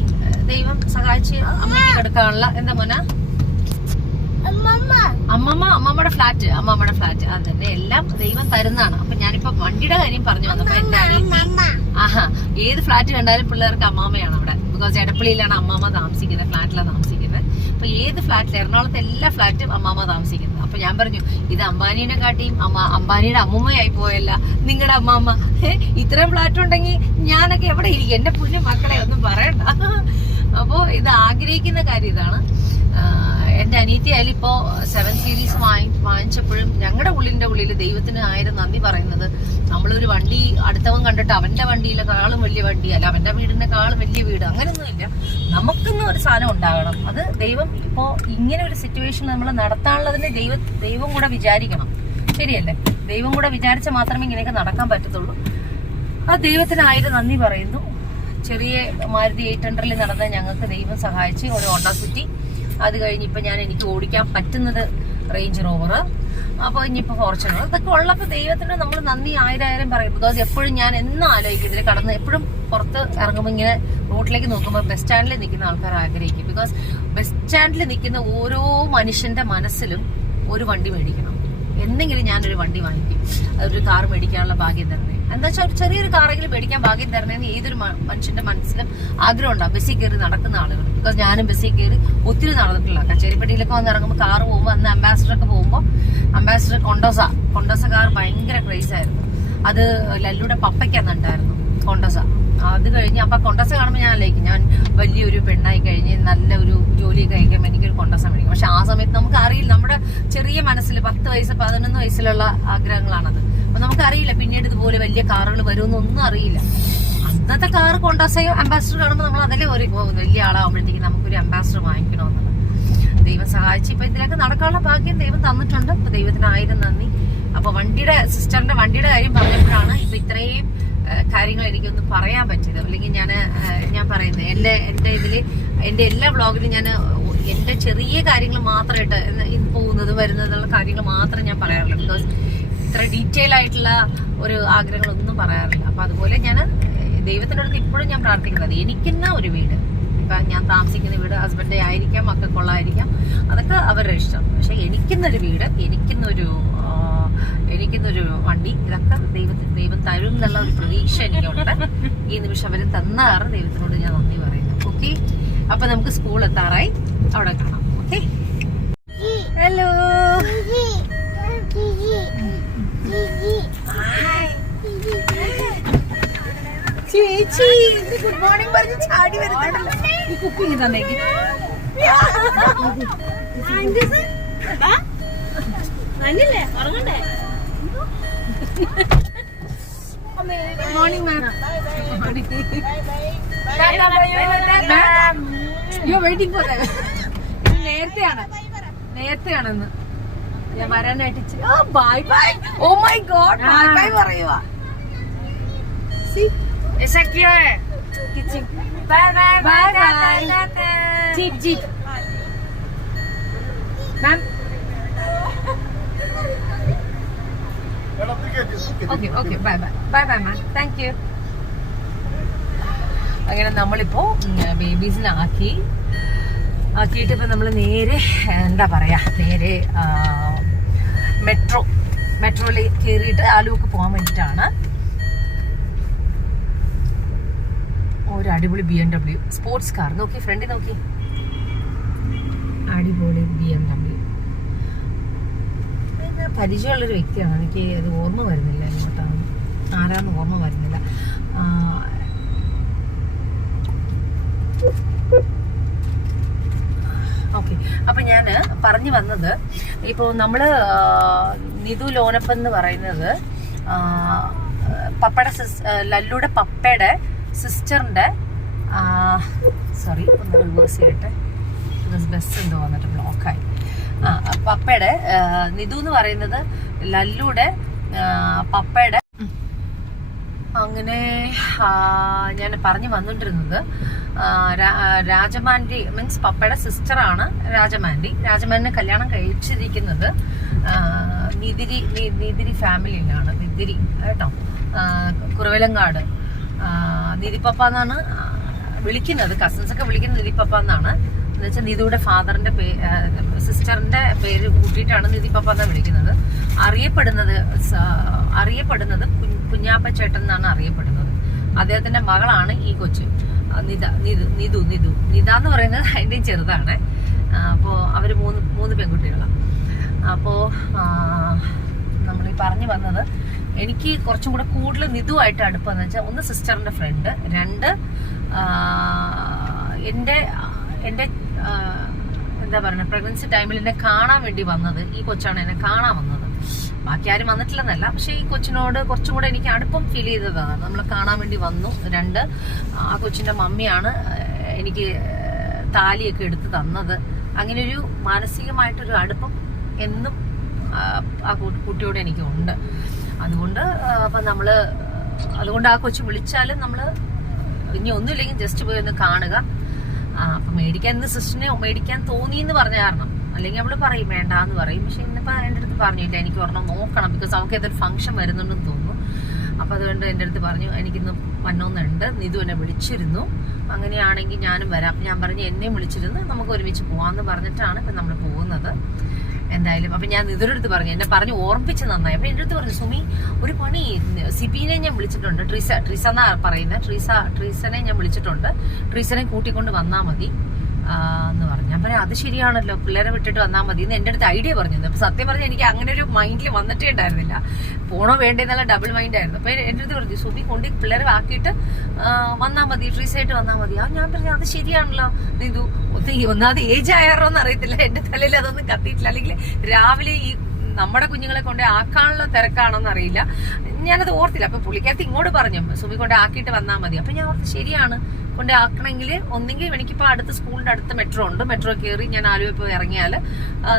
ദൈവം സഹായിച്ച് അമ്മയ്ക്ക് കിടക്കാനുള്ള എന്താ മോന അമ്മമ്മയുടെ ഫ്ലാറ്റ് അത് തന്നെ എല്ലാം ദൈവം തരുന്നതാണ്. അപ്പൊ ഞാനിപ്പോ വണ്ടിയുടെ കാര്യം പറഞ്ഞു വന്നപ്പോ എന്റെ ഏത് ഫ്ലാറ്റ് കണ്ടാലും പിള്ളേർക്ക് അമ്മാമ്മയാണ് അവിടെ. ബിക്കോസ് എടപ്പള്ളിയിലാണ് അമ്മാമ്മ താമസിക്കുന്നത്, ഫ്ലാറ്റിലാണ് താമസിക്കുന്നത്. അപ്പൊ ഏത് ഫ്ലാറ്റിൽ, എറണാകുളത്തെ എല്ലാ ഫ്ലാറ്റും അമ്മാമ്മ താമസിക്കുന്നത്. അപ്പൊ ഞാൻ പറഞ്ഞു, ഇത് അംബാനിയുടെ കാട്ടിയും അംബാനിയുടെ അമ്മുമ്മയായി പോയല്ല നിങ്ങളുടെ അമ്മാമ്മ. ഇത്രയും ഫ്ലാറ്റ് ഉണ്ടെങ്കിൽ ഞാനൊക്കെ എവിടെ ഇരിക്കും, എന്റെ പുണ്യ മക്കളെ ഒന്നും പറയണ്ട. അപ്പോ ഇത് ആഗ്രഹിക്കുന്ന കാര്യം ഇതാണ്. എന്റെ അനിയത്തി ആയാലും ഇപ്പോ 7 സീരീസ് വാങ്ങിച്ചപ്പോഴും ഞങ്ങളുടെ ഉള്ളിൽ ദൈവത്തിന് 1000 നന്ദി പറയുന്നത്, നമ്മളൊരു വണ്ടി അടുത്തവൻ കണ്ടിട്ട് അവന്റെ വണ്ടിയിലെക്കാളും വലിയ വണ്ടി, അല്ല അവന്റെ വീടിനെക്കാളും വലിയ വീട്, അങ്ങനെയൊന്നും ഇല്ല. നമുക്കൊന്നും ഒരു സാധനം ഉണ്ടാകണം. അത് ദൈവം ഇപ്പോ ഇങ്ങനെ ഒരു സിറ്റുവേഷൻ നമ്മൾ നടത്താനുള്ളതിന് ദൈവം കൂടെ വിചാരിക്കണം. ശരിയല്ലേ? ദൈവം കൂടെ വിചാരിച്ചാൽ മാത്രമേ ഇങ്ങനെയൊക്കെ നടക്കാൻ പറ്റത്തുള്ളൂ. ആ ദൈവത്തിന് 1000 നന്ദി പറയുന്നു. ചെറിയ മാരുതി 800 നടന്ന ഞങ്ങൾക്ക് ദൈവം സഹായിച്ച് ഒരു ഹോണ്ട സിറ്റി, അത് കഴിഞ്ഞ് ഇപ്പൊ എനിക്ക് ഓടിക്കാൻ പറ്റുന്നത് റേഞ്ച് റോവർ, അപ്പൊ ഇനിയിപ്പോ ഫോർച്യൂണർ, ഇതൊക്കെ ഉള്ളപ്പോ ദൈവത്തിന് നമ്മൾ നന്ദി 1000 പറയും. ബിക്കോസ് എപ്പോഴും ഞാൻ എന്നും ആലോചിക്കും, ഇതിൽ കടന്ന് എപ്പോഴും പുറത്ത് ഇറങ്ങുമ്പോൾ ഇങ്ങനെ റോഡിലേക്ക് നോക്കുമ്പോൾ ബസ് സ്റ്റാൻഡിൽ നിൽക്കുന്ന ആൾക്കാർ ആഗ്രഹിക്കും. ബിക്കോസ് ബസ് സ്റ്റാൻഡിൽ നിൽക്കുന്ന ഓരോ മനുഷ്യന്റെ മനസ്സിലും ഒരു വണ്ടി മേടിക്കണം. എന്തെങ്കിലും ഞാനൊരു വണ്ടി വാങ്ങിക്കും, അതൊരു കാർ മേടിക്കാനുള്ള ഭാഗ്യം തരണേ. എന്താ വെച്ചാൽ ഒരു ചെറിയൊരു കാറെങ്കിലും മേടിക്കാൻ ഭാഗ്യം തരണേന്ന് ഏതൊരു മനുഷ്യന്റെ മനസ്സിലും ആഗ്രഹം ഉണ്ടാവും, ബസ്സിൽ കയറി നടക്കുന്ന ആളുകൾ. ബിക്കോസ് ഞാനും ബസ്സിൽ കയറി ഒത്തിരി നടന്നിട്ടില്ല. കച്ചേരിപ്പടിയിലൊക്കെ വന്ന് ഇറങ്ങുമ്പോൾ കാറ് പോകുമ്പോൾ, അന്ന് അംബാസിഡറൊക്കെ പോകുമ്പോൾ അംബാസിഡർ കൊണ്ടോസ കാർ ഭയങ്കര ക്രേസ് ആയിരുന്നു. അത് ലല്ലുടെ പപ്പയ്ക്കന്നുണ്ടായിരുന്നു കൊണ്ടോസ. അത് കഴിഞ്ഞ് അപ്പൊ കൊണ്ടോസ കാണുമ്പോൾ ഞാൻ ആലോചിക്കും, ഞാൻ വലിയൊരു പെണ്ണായി കഴിഞ്ഞ് നല്ല ഒരു ജോലി കഴിക്കുമ്പോൾ എനിക്കൊരു കൊണ്ടോസ മേടിക്കും. പക്ഷെ ആ സമയത്ത് നമുക്ക് അറിയില്ല, നമ്മുടെ ചെറിയ മനസ്സിൽ 10 വയസ്സ് 11 വയസ്സിലുള്ള ആഗ്രഹങ്ങളാണത്. അപ്പൊ നമുക്കറിയില്ല പിന്നീട് ഇതുപോലെ വലിയ കാറുകൾ വരുമെന്നൊന്നും അറിയില്ല. അന്നത്തെ കാർ കൊണ്ടോസയോ അംബാസിഡർ കാണുമ്പോൾ നമ്മൾ അതല്ലേ ഒരു വലിയ ആളാവുമ്പോഴത്തേക്കും നമുക്കൊരു അംബാസിഡർ വാങ്ങിക്കണമെന്നുള്ളത്. ദൈവം സഹായിച്ച് ഇപ്പൊ ഇതിലൊക്കെ നടക്കാനുള്ള ഭാഗ്യം ദൈവം തന്നിട്ടുണ്ട്. അപ്പൊ ദൈവത്തിന് 1000 നന്ദി. അപ്പൊ സിസ്റ്ററിന്റെ വണ്ടിയുടെ കാര്യം പറഞ്ഞപ്പോഴാണ് ഇപ്പൊ ഇത്രയും കാര്യങ്ങൾ എനിക്കൊന്നും പറയാൻ പറ്റിയത്. അല്ലെങ്കിൽ ഞാൻ പറയുന്നത് എന്റെ എല്ലാ വ്ളോഗിലും ഞാൻ എന്റെ ചെറിയ കാര്യങ്ങൾ മാത്രമായിട്ട് പോകുന്നത് വരുന്നതുള്ള കാര്യങ്ങൾ മാത്രം ഞാൻ പറയാറില്ല. ബിക്കോസ് ഇത്ര ഡീറ്റെയിൽ ആയിട്ടുള്ള ഒരു ആഗ്രഹങ്ങളൊന്നും പറയാറില്ല. അപ്പൊ അതുപോലെ ഞാൻ ദൈവത്തിനടുത്ത് ഇപ്പോഴും ഞാൻ പ്രാർത്ഥിക്കുന്നത് എനിക്കുന്ന ഒരു വീട്, ഇപ്പൊ ഞാൻ താമസിക്കുന്ന വീട് ഹസ്ബൻഡേ ആയിരിക്കാം, മക്കൾക്കുള്ളായിരിക്കാം, അതൊക്കെ അവരുടെ ഇഷ്ടം. പക്ഷെ എനിക്കുന്നൊരു വീട്, എനിക്കുന്നൊരു വണ്ടി, ഇതൊക്കെ ദൈവം തരും എന്നുള്ള ഒരു പ്രതീക്ഷ എനിക്കുണ്ട്. ഈ നിമിഷം അവര് തന്ന കാരണം ദൈവത്തിനോട് ഞാൻ നന്ദി പറയുന്നു. ഓക്കെ, അപ്പൊ നമുക്ക് സ്കൂൾ എത്താറായി, അവിടെ കാണാം. ഓക്കെ, ഹലോ ചേച്ചി, ഗുഡ് മോർണിംഗ് പറഞ്ഞ് ചാടി വരുന്നുണ്ടല്ലോ. ഈ കുപ്പിങ് തന്നേക്ക്. Morning ma'am. You waiting for നേരത്തെയാണെന്ന് ഞാൻ വരാനായിട്ട്. Bye bye. Oh my God, bye bye പറയുവാ. ऐसा क्या है? Bye bye bye bye. जीप ma'am. Okay bye bye ma'am. Thank you. അങ്ങനെ നമ്മളിപ്പോ ബേബീസിനെ ആക്കിയിട്ട് ഇപ്പൊ നമ്മള് നേരെ എന്താ പറയാ, നേരെ മെട്രോയിൽ കയറിയിട്ട് ആലുവൊക്കെ പോകാൻ വേണ്ടിയിട്ടാണ്. ഒരു അടിപൊളി BMW സ്പോർട്സ് കാർ നോക്കി, ഫ്രണ്ടിൽ നോക്കി, അടിപൊളി BMW. പരിചയമുള്ളൊരു വ്യക്തിയാണ്, എനിക്ക് അത് ഓർമ്മ വരുന്നില്ല, ഇങ്ങോട്ടാണ് ആരാന്ന് ഓർമ്മ വരുന്നില്ല. ഓക്കെ, അപ്പൊ ഞാൻ പറഞ്ഞു വന്നത്, ഇപ്പോൾ നമ്മള് നിധു ലോനപ്പൻ എന്ന് പറയുന്നത് ലല്ലുടെ പപ്പയുടെ സിസ്റ്ററിന്റെ, സോറി ഒന്ന് റിവേഴ്സ് ചെയ്യട്ടെ, ബസ് എന്തോ വന്നിട്ട് ബ്ലോക്കായി. പപ്പയുടെ നിധു എന്ന് പറയുന്നത് ലല്ലുടെ പപ്പയുടെ. അങ്ങനെ ഞാൻ പറഞ്ഞു വന്നിട്ടിരുന്നത്, രാജമാൻഡി മീൻസ് പപ്പയുടെ സിസ്റ്ററാണ് രാജമാൻഡിനെ കല്യാണം കഴിച്ചിരിക്കുന്നത് നിതിരി ഫാമിലിയിലാണ്. നിതിരി കേട്ടോ, കുറവിലങ്ങാട്. നിധിപ്പപ്പ എന്നാണ് വിളിക്കുന്നത്, കസിൻസ് ഒക്കെ വിളിക്കുന്നത് നിധിപ്പപ്പ എന്നാണ്. എന്ന് വെച്ചാൽ നിധിയുടെ ഫാദറിന്റെ സിസ്റ്ററിന്റെ പേര് കൂട്ടിയിട്ടാണ് നിധിപ്പപ്പ എന്ന് വിളിക്കുന്നത്. അറിയപ്പെടുന്നത് കുഞ്ഞാപ്പ ചേട്ടൻ എന്നാണ് അറിയപ്പെടുന്നത്. അദ്ദേഹത്തിന്റെ മകളാണ് ഈ കൊച്ചു നിധു എന്ന് പറയുന്നത് അതിന്റെയും ചെറുതാണ്. അപ്പോ അവര് മൂന്ന് പെൺകുട്ടികളാണ്. അപ്പോ നമ്മൾ ഈ പറഞ്ഞു വന്നത്, എനിക്ക് കുറച്ചും കൂടെ കൂടുതൽ നിധുവായിട്ട് അടുപ്പമെന്ന് വെച്ചാൽ, ഒന്ന് സിസ്റ്ററിന്റെ ഫ്രണ്ട്, 2 എന്റെ എന്താ പറയുക, പ്രഗ്നൻസി ടൈമിൽ എന്നെ കാണാൻ വേണ്ടി വന്നത് ഈ കൊച്ചാണ് എന്നെ കാണാൻ വന്നത്. ബാക്കി ആരും വന്നിട്ടില്ലെന്നല്ല, പക്ഷെ ഈ കൊച്ചിനോട് കുറച്ചും കൂടെ എനിക്ക് അടുപ്പം ഫീൽ ചെയ്തതാണ്. നമ്മൾ കാണാൻ വേണ്ടി വന്നു. 2 ആ കൊച്ചിന്റെ മമ്മിയാണ് എനിക്ക് താലിയൊക്കെ എടുത്ത് തന്നത്. അങ്ങനെ ഒരു മാനസികമായിട്ടൊരു അടുപ്പം എന്നും ആ കുട്ടിയോട് എനിക്കുണ്ട്. അതുകൊണ്ട് ആ കൊച്ചു വിളിച്ചാലും നമ്മള് ഇനി ഒന്നുമില്ലെങ്കിൽ ജസ്റ്റ് പോയി ഒന്ന് കാണുക. അപ്പൊ ഇന്ന് സിസ്റ്ററിനെ മേടിക്കാൻ തോന്നി എന്ന് പറഞ്ഞ കാരണം, അല്ലെങ്കിൽ നമ്മള് പറയും വേണ്ടാന്ന് പറയും. പക്ഷെ ഇന്നിപ്പോ എൻ്റെ അടുത്ത് പറഞ്ഞില്ല, എനിക്ക് ഒരെണ്ണം നോക്കണം, ബിക്കോസ് നമുക്ക് ഏതൊരു ഫംഗ്ഷൻ വരുന്നുണ്ടെന്ന് തോന്നുന്നു. അപ്പൊ അതുകൊണ്ട് എൻ്റെ അടുത്ത് പറഞ്ഞു എനിക്കിന്ന് വന്നോന്നുണ്ട്. നിധു എന്നെ വിളിച്ചിരുന്നു, അങ്ങനെയാണെങ്കിൽ ഞാനും വരാം. ഞാൻ പറഞ്ഞു എന്നെയും വിളിച്ചിരുന്നു, നമുക്ക് ഒരുമിച്ച് പോവാന്ന് പറഞ്ഞിട്ടാണ് ഇപ്പൊ നമ്മൾ പോകുന്നത്. എന്തായാലും അപ്പൊ ഞാൻ നിതുരുടെ അടുത്ത് പറഞ്ഞു, എന്നെ പറഞ്ഞ് ഓർമ്മിച്ച് നന്നായി. അപ്പൊ എന്റെ അടുത്ത് പറഞ്ഞു, സുമി ഒരു പണി, സിബിനെ ഞാൻ വിളിച്ചിട്ടുണ്ട്, ട്രീസ എന്നാ പറയുന്നത്, ട്രീസനെ ഞാൻ വിളിച്ചിട്ടുണ്ട്, ട്രീസനെ കൂട്ടിക്കൊണ്ട് വന്നാ മതി എന്ന് പറഞ്ഞു. ഞാൻ പറയാം അത് ശരിയാണല്ലോ, പിള്ളേരെ വിട്ടിട്ട് വന്നാൽ മതി എന്ന് എൻ്റെ അടുത്ത് ഐഡിയ പറഞ്ഞു. അപ്പൊ സത്യം പറഞ്ഞാൽ എനിക്ക് അങ്ങനെ ഒരു മൈൻഡിൽ വന്നിട്ടേ ഉണ്ടായിരുന്നില്ല, പോണോ വേണ്ടതെന്നുള്ള ഡബിൾ മൈൻഡ് ആയിരുന്നു. അപ്പൊ എൻ്റെ അടുത്ത് പറഞ്ഞു, സുബി കൊണ്ട് പിള്ളേരെ ആക്കിയിട്ട് വന്നാൽ മതി, ട്രീസായിട്ട് വന്നാൽ മതി. ഞാൻ പറഞ്ഞു അത് ശരിയാണല്ലോ ഇത് ഒന്നാമത് ഏജ് ആയാറോന്ന് അറിയത്തില്ല, എന്റെ തലയിൽ അതൊന്നും കത്തിയിട്ടില്ല. അല്ലെങ്കിൽ രാവിലെ ഈ നമ്മുടെ കുഞ്ഞുങ്ങളെ കൊണ്ട് ആക്കാനുള്ള തിരക്കാണോന്ന് അറിയില്ല, ഞാനത് ഓർത്തില്ല. അപ്പൊ പുള്ളിക്കകത്ത് ഇങ്ങോട്ട് പറഞ്ഞു, സുബി കൊണ്ട് ആക്കിയിട്ട് വന്നാൽ മതി. അപ്പൊ ഞാൻ ഓർത്ത് ശരിയാണ്, കൊണ്ട് ആക്കണമെങ്കിൽ ഒന്നെങ്കിൽ എനിക്കിപ്പോൾ അടുത്ത സ്കൂളിന്റെ അടുത്ത് മെട്രോ ഉണ്ട്, മെട്രോ കയറി ഞാൻ ആലുവ പോയി ഇറങ്ങിയാൽ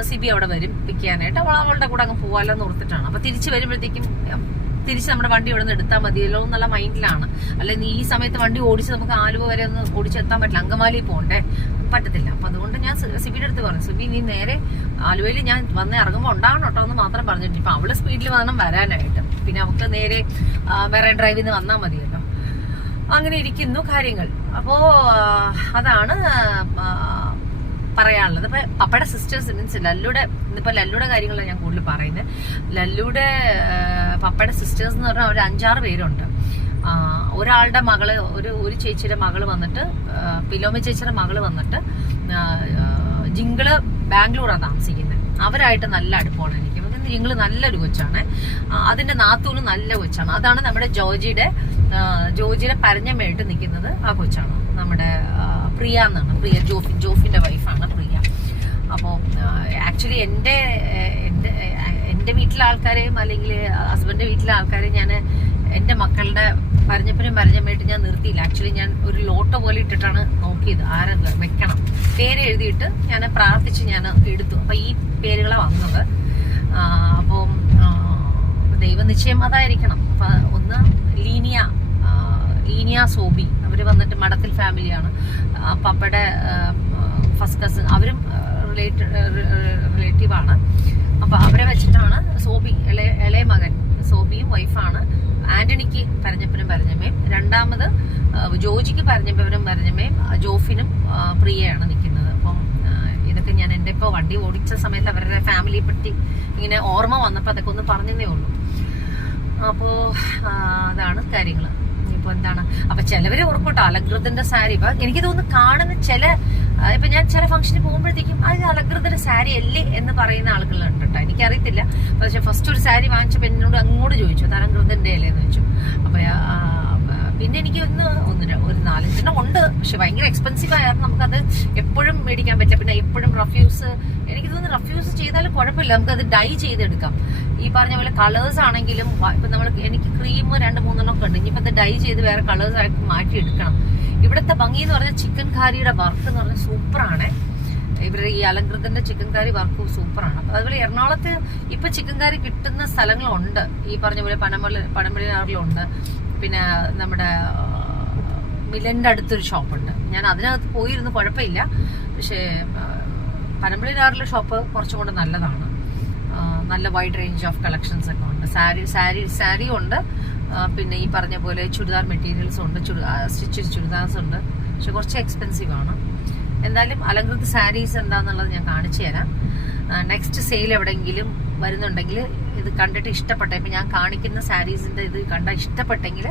സിബി അവിടെ വരും പിക്ക് ചെയ്യാനായിട്ട്, അവളുടെ കൂടെ അങ്ങ് പോകാമല്ലോ എന്ന് ഓർത്തിട്ടാണ്. അപ്പൊ തിരിച്ച് വരുമ്പോഴത്തേക്കും തിരിച്ച് നമ്മുടെ വണ്ടി ഇവിടെ നിന്ന് എടുത്താൽ മതിയല്ലോ എന്നുള്ള മൈൻഡിലാണ്. അല്ലെങ്കിൽ ഈ സമയത്ത് വണ്ടി ഓടിച്ച് നമുക്ക് ആലുവ വരെ ഒന്ന് ഓടിച്ചെത്താൻ പറ്റില്ല, അങ്കമാലി പോകണ്ടേ, പറ്റത്തില്ല. അപ്പൊ അതുകൊണ്ട് ഞാൻ സിബിയുടെ അടുത്ത് പറഞ്ഞു, സിബി നീ നേരെ ആലുവയിൽ ഞാൻ വന്ന് ഇറങ്ങുമ്പോൾ ഉണ്ടാകണം കേട്ടോ എന്ന് മാത്രം പറഞ്ഞിട്ട്. ഇപ്പൊ അവള് സ്പീഡിൽ വേണം വരാനായിട്ട്, പിന്നെ നമുക്ക് നേരെ മെറൈൻ ഡ്രൈവിൽ നിന്ന് വന്നാൽ മതിയല്ലോ. അങ്ങനെ ഇരിക്കുന്നു കാര്യങ്ങൾ. അപ്പോ അതാണ് പറയാനുള്ളത്. ഇപ്പൊ പപ്പയുടെ സിസ്റ്റേഴ്സ് മീൻസ് ലല്ലുടെ കാര്യങ്ങളാണ് ഞാൻ കൂടുതൽ പറയുന്നത്. ലല്ലുടെ പപ്പയുടെ സിസ്റ്റേഴ്സ് എന്ന് പറഞ്ഞാൽ ഒരു 5-6 പേരുണ്ട്. ഒരാളുടെ മകള്, ഒരു ചേച്ചിയുടെ മകള് വന്നിട്ട്, പിലോമി ചേച്ചിയുടെ മകള് വന്നിട്ട് ജിങ്കിള് ബാംഗ്ലൂരാണ് താമസിക്കുന്നത്. അവരായിട്ട് നല്ല അടുപ്പമാണ് എനിക്ക്. ജിങ്കിള് നല്ലൊരു കൊച്ചാണ്, അതിന്റെ നാത്തൂനും നല്ല കൊച്ചാണ്. അതാണ് നമ്മുടെ ജോജിയുടെ പരഞ്ഞമ്മയായിട്ട് നിൽക്കുന്നത് ആ കൊച്ചാണ്, നമ്മുടെ പ്രിയ എന്നാണ്. ജോഫിന്റെ വൈഫാണ് പ്രിയ. അപ്പോൾ ആക്ച്വലി എൻ്റെ വീട്ടിലെ ആൾക്കാരെയും അല്ലെങ്കിൽ ഹസ്ബൻഡിന്റെ വീട്ടിലെ ആൾക്കാരെയും ഞാൻ എൻ്റെ മക്കളുടെ പരഞ്ഞപ്പനായിട്ട് ഞാൻ നിർത്തിയില്ല. ആക്ച്വലി ഞാൻ ഒരു ലോട്ടോ പോലെ ഇട്ടിട്ടാണ് നോക്കിയത് ആരെ വെക്കണം, പേര് എഴുതിയിട്ട് ഞാൻ പ്രാർത്ഥിച്ച് ഞാൻ എടുത്തു. അപ്പൊ ഈ പേരുകളെ വന്നത്. അപ്പോൾ ദൈവനിശ്ചയം അതായിരിക്കണം. അപ്പൊ ഒന്ന് ലീനിയ സോബി, അവര് വന്നിട്ട് മഠത്തിൽ ഫാമിലിയാണ്. പപ്പയുടെ ഫസ്റ്റ് കസിൻ, അവരും റിലേറ്റീവാണ്. അപ്പൊ അവരെ വെച്ചിട്ടാണ് സോബി, ഇളയ മകൻ സോബിയും വൈഫാണ്. ആന്റണിക്ക് പരഞ്ഞമ്മയും, രണ്ടാമത് ജോജിക്ക് പരഞ്ഞമ്മയും, ജോഫിനും പ്രിയയാണ് നിൽക്കുന്നത്. അപ്പം ഇതൊക്കെ ഞാൻ എൻ്റെ ഇപ്പോൾ വണ്ടി ഓടിച്ച സമയത്ത് അവരുടെ ഫാമിലിയെ പറ്റി ഇങ്ങനെ ഓർമ്മ വന്നപ്പോൾ അതൊക്കെ ഒന്ന് പറഞ്ഞതേ ഉള്ളൂ. അപ്പോൾ അതാണ് കാര്യങ്ങൾ. ഇപ്പൊ എന്താണ്, അപ്പൊ ചിലവര് ഓർക്കോട്ടോ അലങ്കൃതന്റെ സാരി. ഇപ്പൊ എനിക്ക് തോന്നുന്നു കാണുന്ന ഇപ്പൊ ഞാൻ ചില ഫംഗ്ഷനിൽ പോകുമ്പോഴത്തേക്കും അത് അലങ്കൃതന്റെ സാരി അല്ലേ എന്ന് പറയുന്ന ആളുകളുണ്ട് കേട്ടോ, എനിക്കറിയത്തില്ല. പക്ഷെ ഫസ്റ്റ് ഒരു സാരി വാങ്ങിച്ചപ്പോൾ എന്നോട് അങ്ങോട്ട് ചോദിച്ചു അത് അലങ്കൃതന്റെ അല്ലേ എന്ന് ചോദിച്ചു. അപ്പൊ പിന്നെ എനിക്ക് ഒരു 4-5 ഉണ്ട്, പക്ഷെ ഭയങ്കര എക്സ്പെൻസീവ് ആയിരുന്നു, നമുക്കത് എപ്പോഴും മേടിക്കാൻ പറ്റില്ല. പിന്നെ എപ്പോഴും റഫ്യൂസ്, എനിക്ക് തോന്നുന്നു റഫ്യൂസ് ചെയ്താലും കുഴപ്പമില്ല, നമുക്കത് ഡൈ ചെയ്തെടുക്കാം. ഈ പറഞ്ഞ പോലെ കളേഴ്സ് ആണെങ്കിലും ഇപ്പൊ എനിക്ക് ക്രീം 2-3 ഒക്കെ ഉണ്ട്, ഇനിയിപ്പോ അത് ഡൈ ചെയ്ത് വേറെ കളേഴ്സ് ആയിട്ട് മാറ്റിയെടുക്കണം. ഇവിടുത്തെ ഭംഗി എന്ന് പറഞ്ഞാൽ ചിക്കൻ കാരിയുടെ വർക്ക് എന്ന് പറഞ്ഞാൽ സൂപ്പറാണ്. ഇവരുടെ ഈ അലങ്കൃതന്റെ ചിക്കൻ കാരി വർക്ക് സൂപ്പറാണ്. അപ്പൊ അതുപോലെ എറണാകുളത്ത് ഇപ്പൊ ചിക്കൻ കാരി കിട്ടുന്ന സ്ഥലങ്ങളുണ്ട്, ഈ പറഞ്ഞ പോലെ പനമ്പള്ളിയാറിലുണ്ട്. പിന്നെ നമ്മുടെ മിലന്റെ അടുത്തൊരു ഷോപ്പുണ്ട്, ഞാൻ അതിനകത്ത് പോയിരുന്നു, കുഴപ്പമില്ല. പക്ഷേ പനമ്പള്ളിയാറിലെ ഷോപ്പ് കുറച്ചും കൂടെ നല്ലതാണ്, നല്ല വൈഡ് റേഞ്ച് ഓഫ് കളക്ഷൻസ് ഒക്കെ ഉണ്ട്. സാരി ഉണ്ട്, പിന്നെ ഈ പറഞ്ഞ പോലെ ചുരിദാർ മെറ്റീരിയൽസ് ഉണ്ട്, സ്റ്റിച്ചഡ് ചുരിദാർസ് ഉണ്ട്. പക്ഷെ കുറച്ച് എക്സ്പെൻസീവ് ആണ്. എന്തായാലും അലങ്കൃത സാരീസ് എന്താന്നുള്ളത് ഞാൻ കാണിച്ചു തരാം. നെക്സ്റ്റ് സെയിൽ എവിടെയെങ്കിലും വരുന്നുണ്ടെങ്കിൽ ഇത് കണ്ടിട്ട് ഇഷ്ടപ്പെട്ട, ഇപ്പം ഞാൻ കാണിക്കുന്ന സാരീസിൻ്റെ ഇത് കണ്ട ഇഷ്ടപ്പെട്ടെങ്കിൽ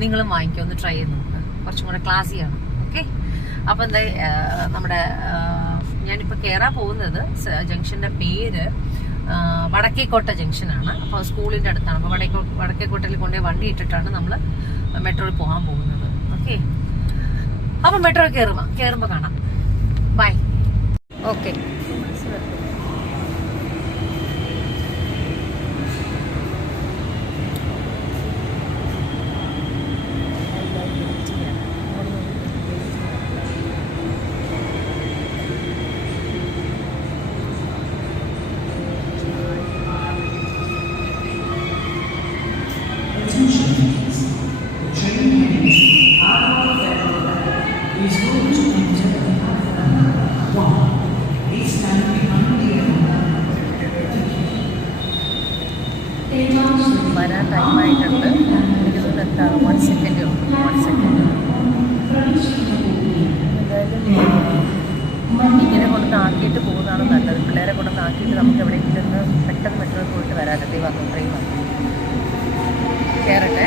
നിങ്ങളും വാങ്ങിക്കുക, ഒന്ന് ട്രൈ ചെയ്ത് നോക്കുക, കുറച്ചും കൂടെ ക്ലാസ്സിയാണ്. ഓക്കെ, അപ്പോൾ എന്താ നമ്മുടെ ഞാനിപ്പോൾ കയറാൻ പോകുന്നത് ജംഗ്ഷൻ്റെ പേര് വടക്കേക്കോട്ട ജംഗ്ഷനാണ്. അപ്പോൾ സ്കൂളിൻ്റെ അടുത്താണ്. അപ്പോൾ വടക്കേക്കോട്ടയിൽ കൊണ്ടുപോയി വണ്ടി ഇട്ടിട്ടാണ് നമ്മൾ മെട്രോയിൽ പോകാൻ പോകുന്നത്. ഓക്കെ, അപ്പം മെട്രോയിൽ കയറുമ്പോൾ കാണാം. ബൈ. ഓക്കെ, വരാൻ ടൈമായിട്ടുണ്ട്. എനിക്ക് തോന്നുന്നു 1 സെക്കൻഡ് എന്തായാലും ഇങ്ങനെ കൊണ്ട് ആക്കിയിട്ട് പോകുന്നതാണ് നല്ലത്. പിള്ളേരെ കൊണ്ടൊന്ന് ആക്കിയിട്ട് നമുക്ക് എവിടെയെങ്കിലും ഒന്ന് പെട്ടെന്ന് പോയിട്ട് വരാനല്ലേ വന്നു ട്രെയിൻ വന്നു കയറട്ടെ.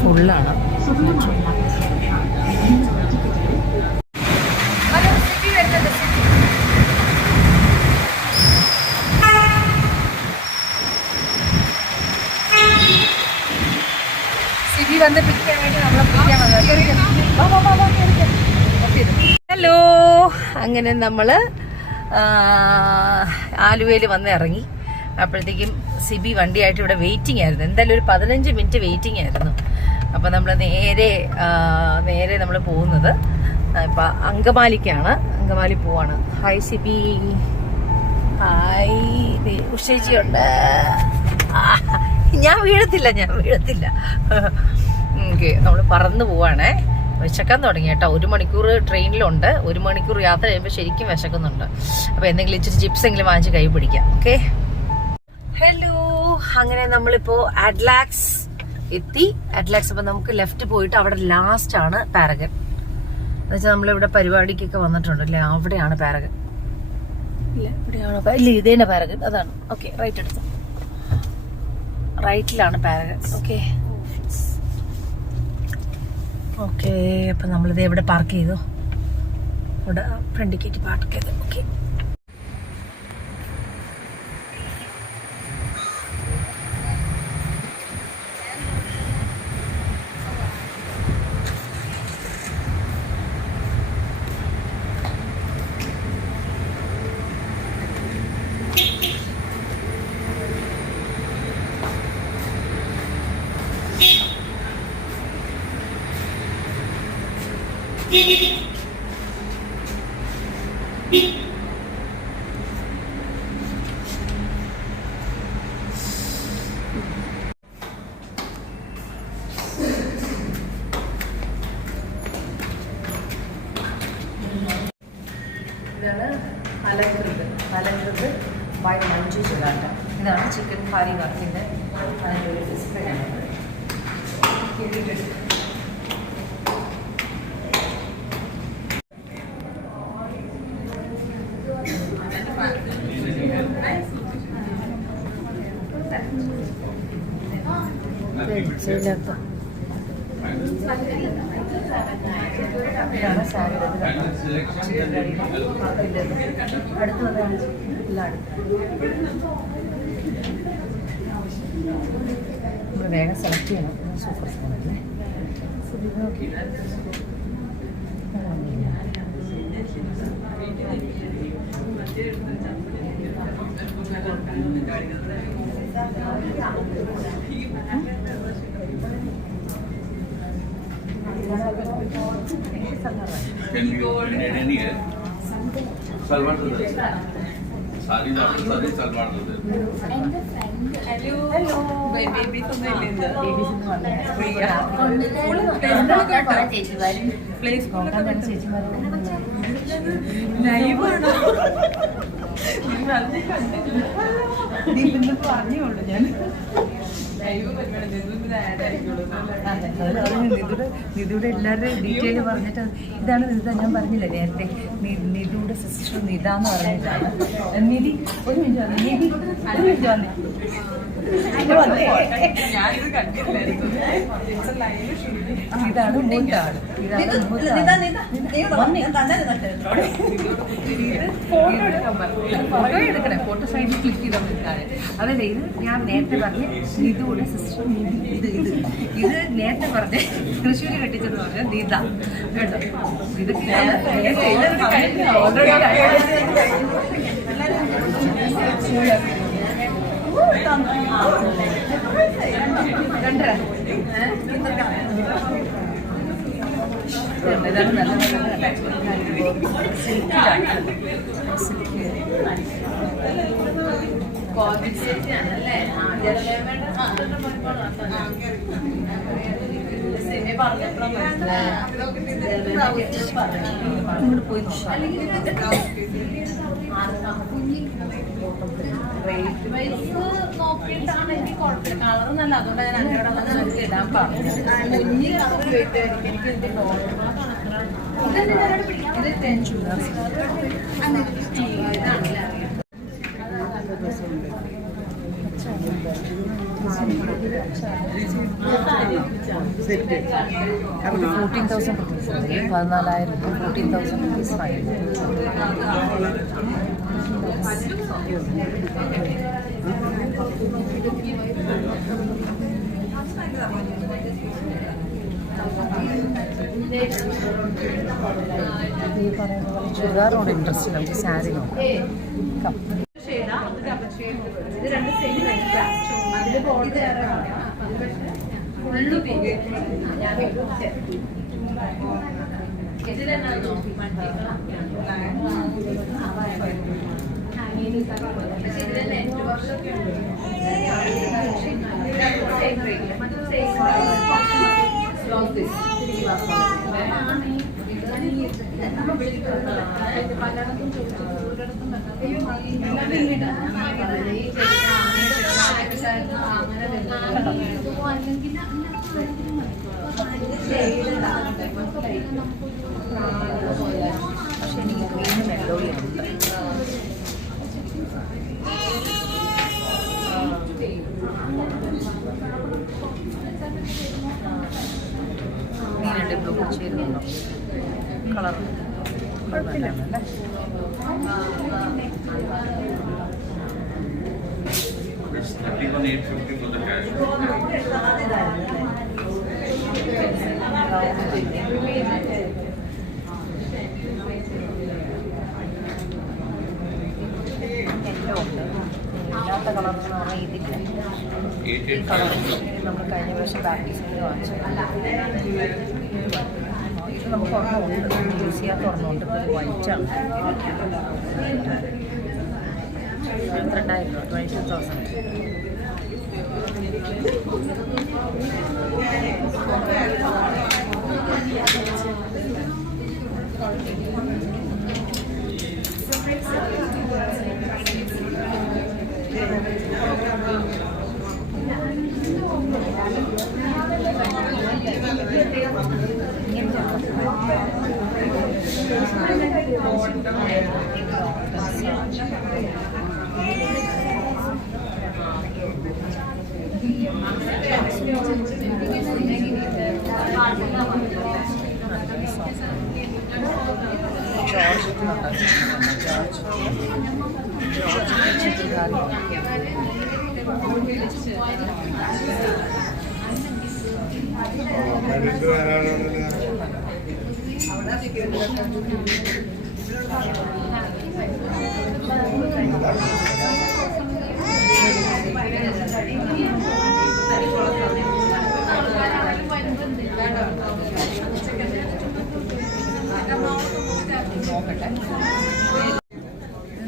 ഫുള്ളാണ്. സിബി വന്ന് പിടിക്കാൻ വേണ്ടി നമ്മളെ പിടിക്കാൻ വന്നത്. ഹലോ, അങ്ങനെ നമ്മൾ ആലുവയിൽ വന്ന് ഇറങ്ങി. അപ്പോഴത്തേക്കും സിബി വണ്ടിയായിട്ട് ഇവിടെ വെയിറ്റിംഗ് ആയിരുന്നു. എന്തായാലും ഒരു 15 മിനിറ്റ് വെയിറ്റിംഗ് ആയിരുന്നു. അപ്പം നമ്മൾ നേരെ നമ്മൾ പോകുന്നത് ഇപ്പം അങ്കമാലിക്കാണ്. അങ്കമാലി പോവാണ്. ഹായ് സിബി. ഹായ് ഉഷേജിയുണ്ട്. ഞാൻ വീഴത്തില്ല. ഓക്കെ, നമ്മൾ പറന്ന് പോവാണേ. വിശക്കാൻ തുടങ്ങി കേട്ടോ. 1 മണിക്കൂർ ട്രെയിനിലുണ്ട്. 1 മണിക്കൂർ യാത്ര ചെയ്യുമ്പോൾ ശരിക്കും വിശക്കുന്നുണ്ട്. അപ്പോൾ എന്തെങ്കിലും ഇച്ചിരി ചിപ്സ് എങ്കിലും വാങ്ങിച്ച് കൈ പിടിക്കാം. Okay, hello. അങ്ങനെ നമ്മളിപ്പോ അഡ്ലാക്സ് എത്തി. അഡ്ലാക്സ് അപ്പൊ നമുക്ക് ലെഫ്റ്റ് പോയിട്ട് അവിടെ ലാസ്റ്റ് ആണ് പാരഗൺ. എന്നുവെച്ചാൽ നമ്മളിവിടെ പരിപാടിക്കൊക്കെ വന്നിട്ടുണ്ടല്ലേ, അവിടെയാണ് പാരഗൺ. ഇല്ല, ഇവിടെയാണോ? ഇല്ല, ഇതേനെ പാരഗൺ. അതാണ്. ഓക്കെ, റൈറ്റ് എടുത്തു. റൈറ്റിലാണ് പാരഗൺ. Okay okay. അപ്പൊ നമ്മളിത് എവിടെ പാർക്ക് ചെയ്തു? ഇവിടെ ഫ്രണ്ടിൽ കയറ്റി പാർക്ക് ചെയ്തു. ഓക്കെ, ഇതാണ് അലങ്കൃത് ബൈ മഞ്ജു ചുലാട്ട. ഇതാണ് ചിക്കൻ കാരി വർക്കിൻ്റെ അതിൻ്റെ ഒരു ഡിസ്പ്ലേ ആണത്. വേഗം സെലക്ട് ചെയ്യണം. സൂപ്പർ സാധനല്ലേ. सलवार सारी सलवार പറഞ്ഞോളൂ ഞാൻ. നിധിയുടെ എല്ലാവരുടെയും ഡീറ്റെയിൽ പറഞ്ഞിട്ട് ഇതാണ് നിധ. ഞാൻ പറഞ്ഞില്ലേ നേരത്തെ, നിധിയുടെ സിസ്റ്റർ നിധ എന്ന് പറഞ്ഞിട്ടാണ്. നിധി ഒരു മിനിറ്റ് വന്നു. നിധി ഒരു മിനിറ്റ് വന്നേ. ഇതാണ് മൂത്ത ആള്. ഫോട്ടോ എടുക്കണേ. ഫോട്ടോ സൈഡിൽ ക്ലിക്ക് ചെയ്താൽ നിൽക്കാതെ. അതല്ല, ഇത് ഞാൻ നേരത്തെ പറഞ്ഞ നിധിയുടെ സിസ്റ്റർ നിധി. ഇത് നേരത്തെ പറഞ്ഞ തൃശ്ശൂര് കെട്ടിച്ചെന്ന് പറഞ്ഞ നിധ കേട്ടോ. ഇതൊക്കെ ഓൾറെഡി റേറ്റ് വൈസ് നോക്കിയിട്ടാണെങ്കിൽ കുഴപ്പമില്ല. കളർ നല്ല, അതുകൊണ്ട് ഞാൻ അന്നോട് നമുക്ക് ഇടാൻ പറഞ്ഞു. എനിക്ക് ഇതിന്റെ ഇത് 10 ചൂടാണ്. ഇതാണല്ലേ 14,000 rupees. 14,000 14,000 rupees fine. ഈ പറയുന്ന പോലെ ചുരിദാറോട് ഇൻട്രസ്റ്റ് നമുക്ക് സാരി നോക്കാം. ഇത് രണ്ട് സെയിം റേറ്റാണ്. അതിൽ ബോർഡ് ഇതിലെന്നാണോ പക്ഷെ ഇതിൽ നെറ്റ് വർഷമൊക്കെ പക്ഷെ എനിക്ക് ഗ്രീന് മെല്ലോഡിയുണ്ട്. ഗ്രീനുണ്ട്, ബ്ലൂ ചേരുന്നുണ്ടോ? കളർ കുഴപ്പമില്ല അല്ലേ? It's 31,850 for the cash. ഇല്ലാത്ത കളർ എന്ന് പറഞ്ഞാൽ ഇതില്ല. ഈ കളർ നമ്മൾ കഴിഞ്ഞ പ്രാവശ്യം പ്രാക്ടീസിന് വാങ്ങിച്ചു. ഇത് നമുക്ക് ഒരെണ്ണമുണ്ട്, യൂസ് ചെയ്യാത്ത ഒരെണ്ണമുണ്ട്. ഇത് വൈറ്റാണ്. 22,000 രൂപ, 22,000.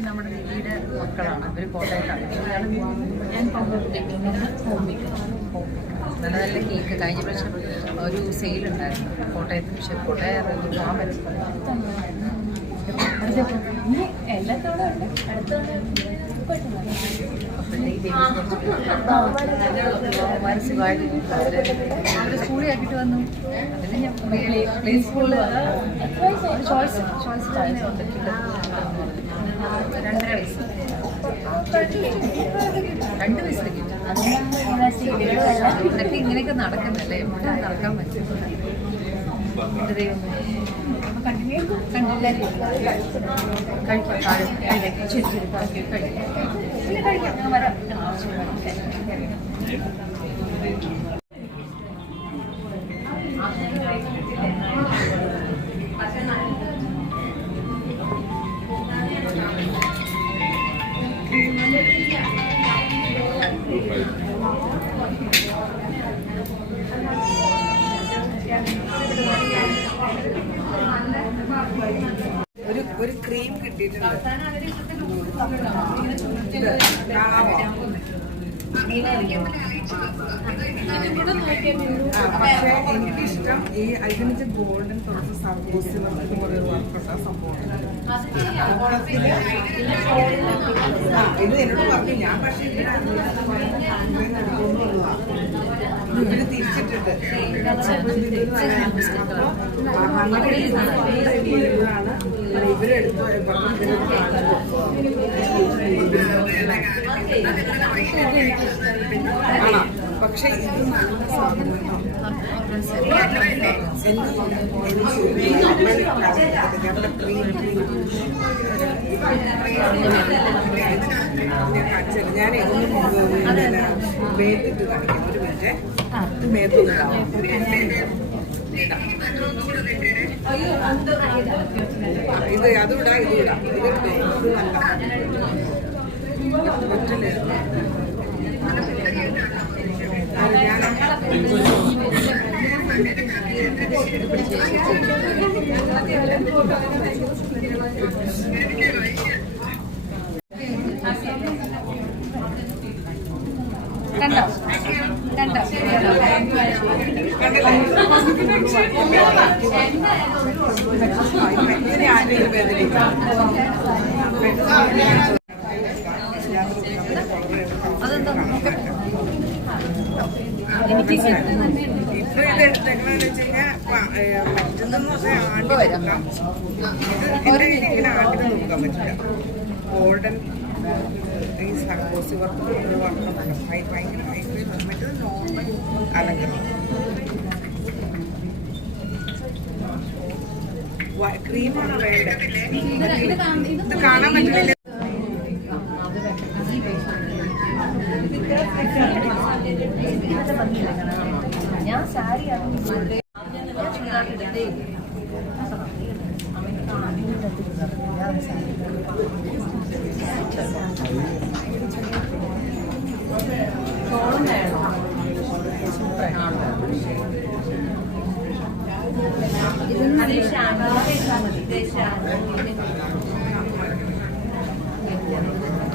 നമ്മുടെ ദീദിയുടെ മക്കളാണ്. അവർ കോട്ടയത്താണ്. നല്ല നല്ല കേക്ക് കഴിഞ്ഞ പ്രാവശ്യം ഒരു സെയിലുണ്ടായിരുന്നു കോട്ടയത്ത്. പക്ഷെ കോട്ടയം പോകാൻ പറ്റും. സ്കൂളിൽ ആക്കിയിട്ട് വന്നു. അതിന് ഞാൻ പ്ലേ സ്കൂളിൽ ചോയ്സ് 2.5 വയസ്സ് 2 വയസ്സിൽ കിട്ടും. ഇതൊക്കെ ഇങ്ങനെയൊക്കെ നടക്കുന്നല്ലേ, എവിടെ നടക്കാൻ പറ്റും. എൻ്റെ ദൈവം കണ്ടില്ലേ? കഴിക്കാം, ശരി ശരി കഴിക്കാം. ഞാൻ വരാം. കിട്ടിയിട്ടുണ്ട്. കാണാമോ? പക്ഷേ എനിക്കിഷ്ടം ഈ അതിന് ഗോൾഡൻ കുറച്ച് സർവീസ് വർക്കുള്ള സംഭവമാണ്. ഇത് എന്നോട് പറഞ്ഞു. ഞാൻ പക്ഷേ ഇതിന് തിരിച്ചിട്ടുണ്ട്. ഇവരെടുത്ത് പക്ഷെ ഇത് നല്ല സാധനമാണ്. ഞാൻ മേത്തിട്ട് കാണിക്കാം. ഒരു മിനിറ്റ്. മേത്തൊന്ന് ഇത് അതുവിടാ ഇതുവിടാം. ഇത് നല്ല കണ്ടോ കണ്ടോ അതെന്താ എനിക്ക് ഇപ്പൊ ഇത് എടുത്തേക്കണെന്ന് വെച്ച് കഴിഞ്ഞാൽ മറ്റൊന്നെന്ന് പറഞ്ഞാൽ ഇങ്ങനെ ആണ്ടിന് നോക്കാൻ പറ്റില്ല. ഗോൾഡൻ ഈ സർക്കോസി വർക്ക് ഭയങ്കര മറ്റേത് നോർമൽ അലങ്കരണം. ക്രീമാണ് വേണ്ടത്. ഇത് കാണാൻ പറ്റില്ല. ഞാൻ സാരി ചുരിദാറിലെടുത്തേ ചോളം വേണം.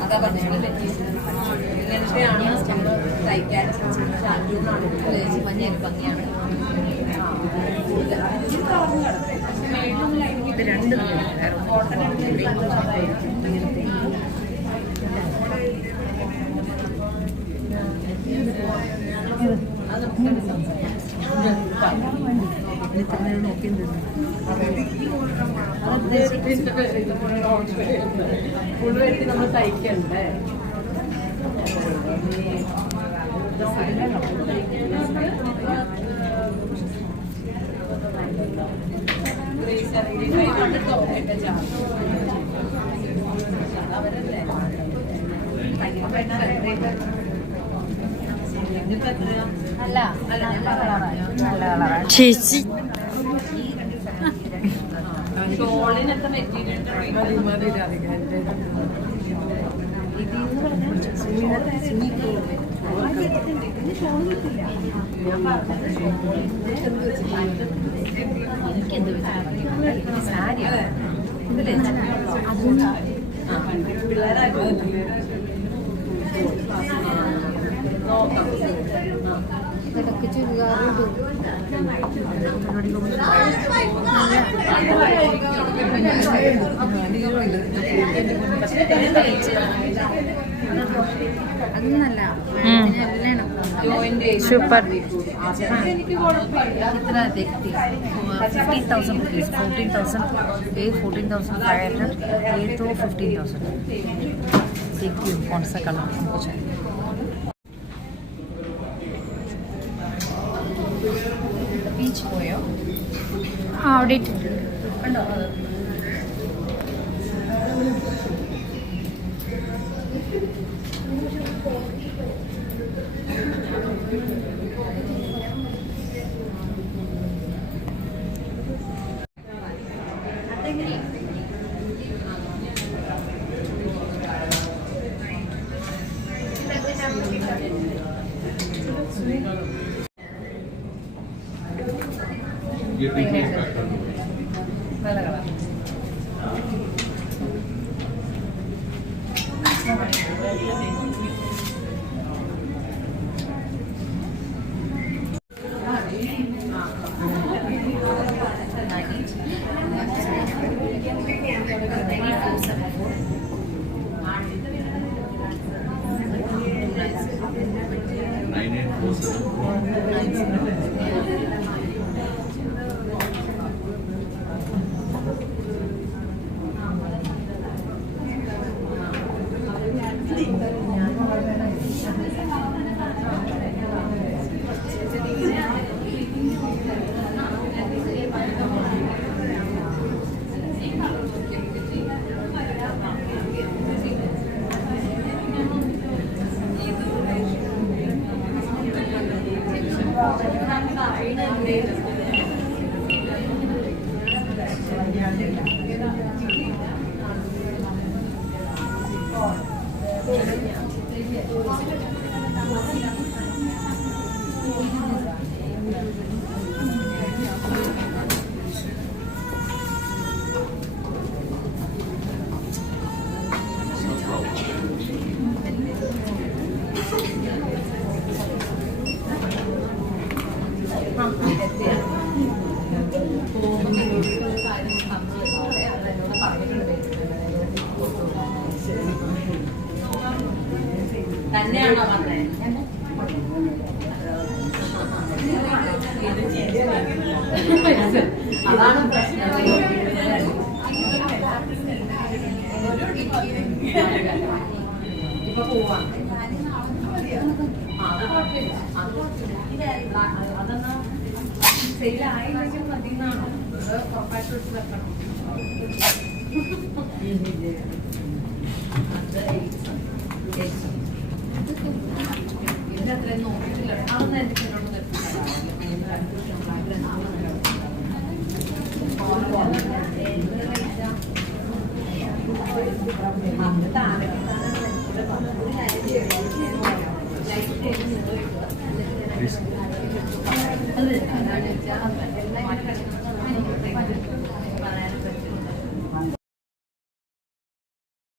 അതാ പറഞ്ഞില്ലേ ഇങ്ങനത്തെയാണ് തയ്ക്കാൻ മഞ്ഞ ഭംഗിയാണ്. ഇത് രണ്ട് കോട്ടൺ ഫുള്ളായിട്ട് നമ്മൾ തയ്ക്കണ്ടേ. ചേച്ചി ഷോളിനൊക്കെ മെറ്റീരിയലിന്റെ എനിക്കെന്ത് സാരിയാണ് നോക്കാം. ഇടയ്ക്ക് ചുരിദാറുണ്ട്. അതൊന്നല്ല സൂപ്പർ. कितना देखती 15,000 रुपीज़ 14,000 ये 14,500 ये तो 15,000 देखती हूँ कौन सा कलर हमको चाहिए. പീച്ച് പോയോ? അവിടെ ഇട്ടിട്ടുണ്ട്. കണ്ടോ? ये पीछे पैटर्न നല്ല കളർ തന്നെയാണോ പറഞ്ഞത്? അതാണ് പ്രശ്നം. ഇപ്പൊ പോവാ അതൊന്ന് സെയിലായില്ലെങ്കിൽ മതിയെന്നാണോ? അത് ഉറപ്പായിട്ട് എടുത്ത് വെക്കണം. ഇതിനത്രയും നോക്കിയിട്ടില്ല. അതൊന്നും എനിക്ക് എന്നോട്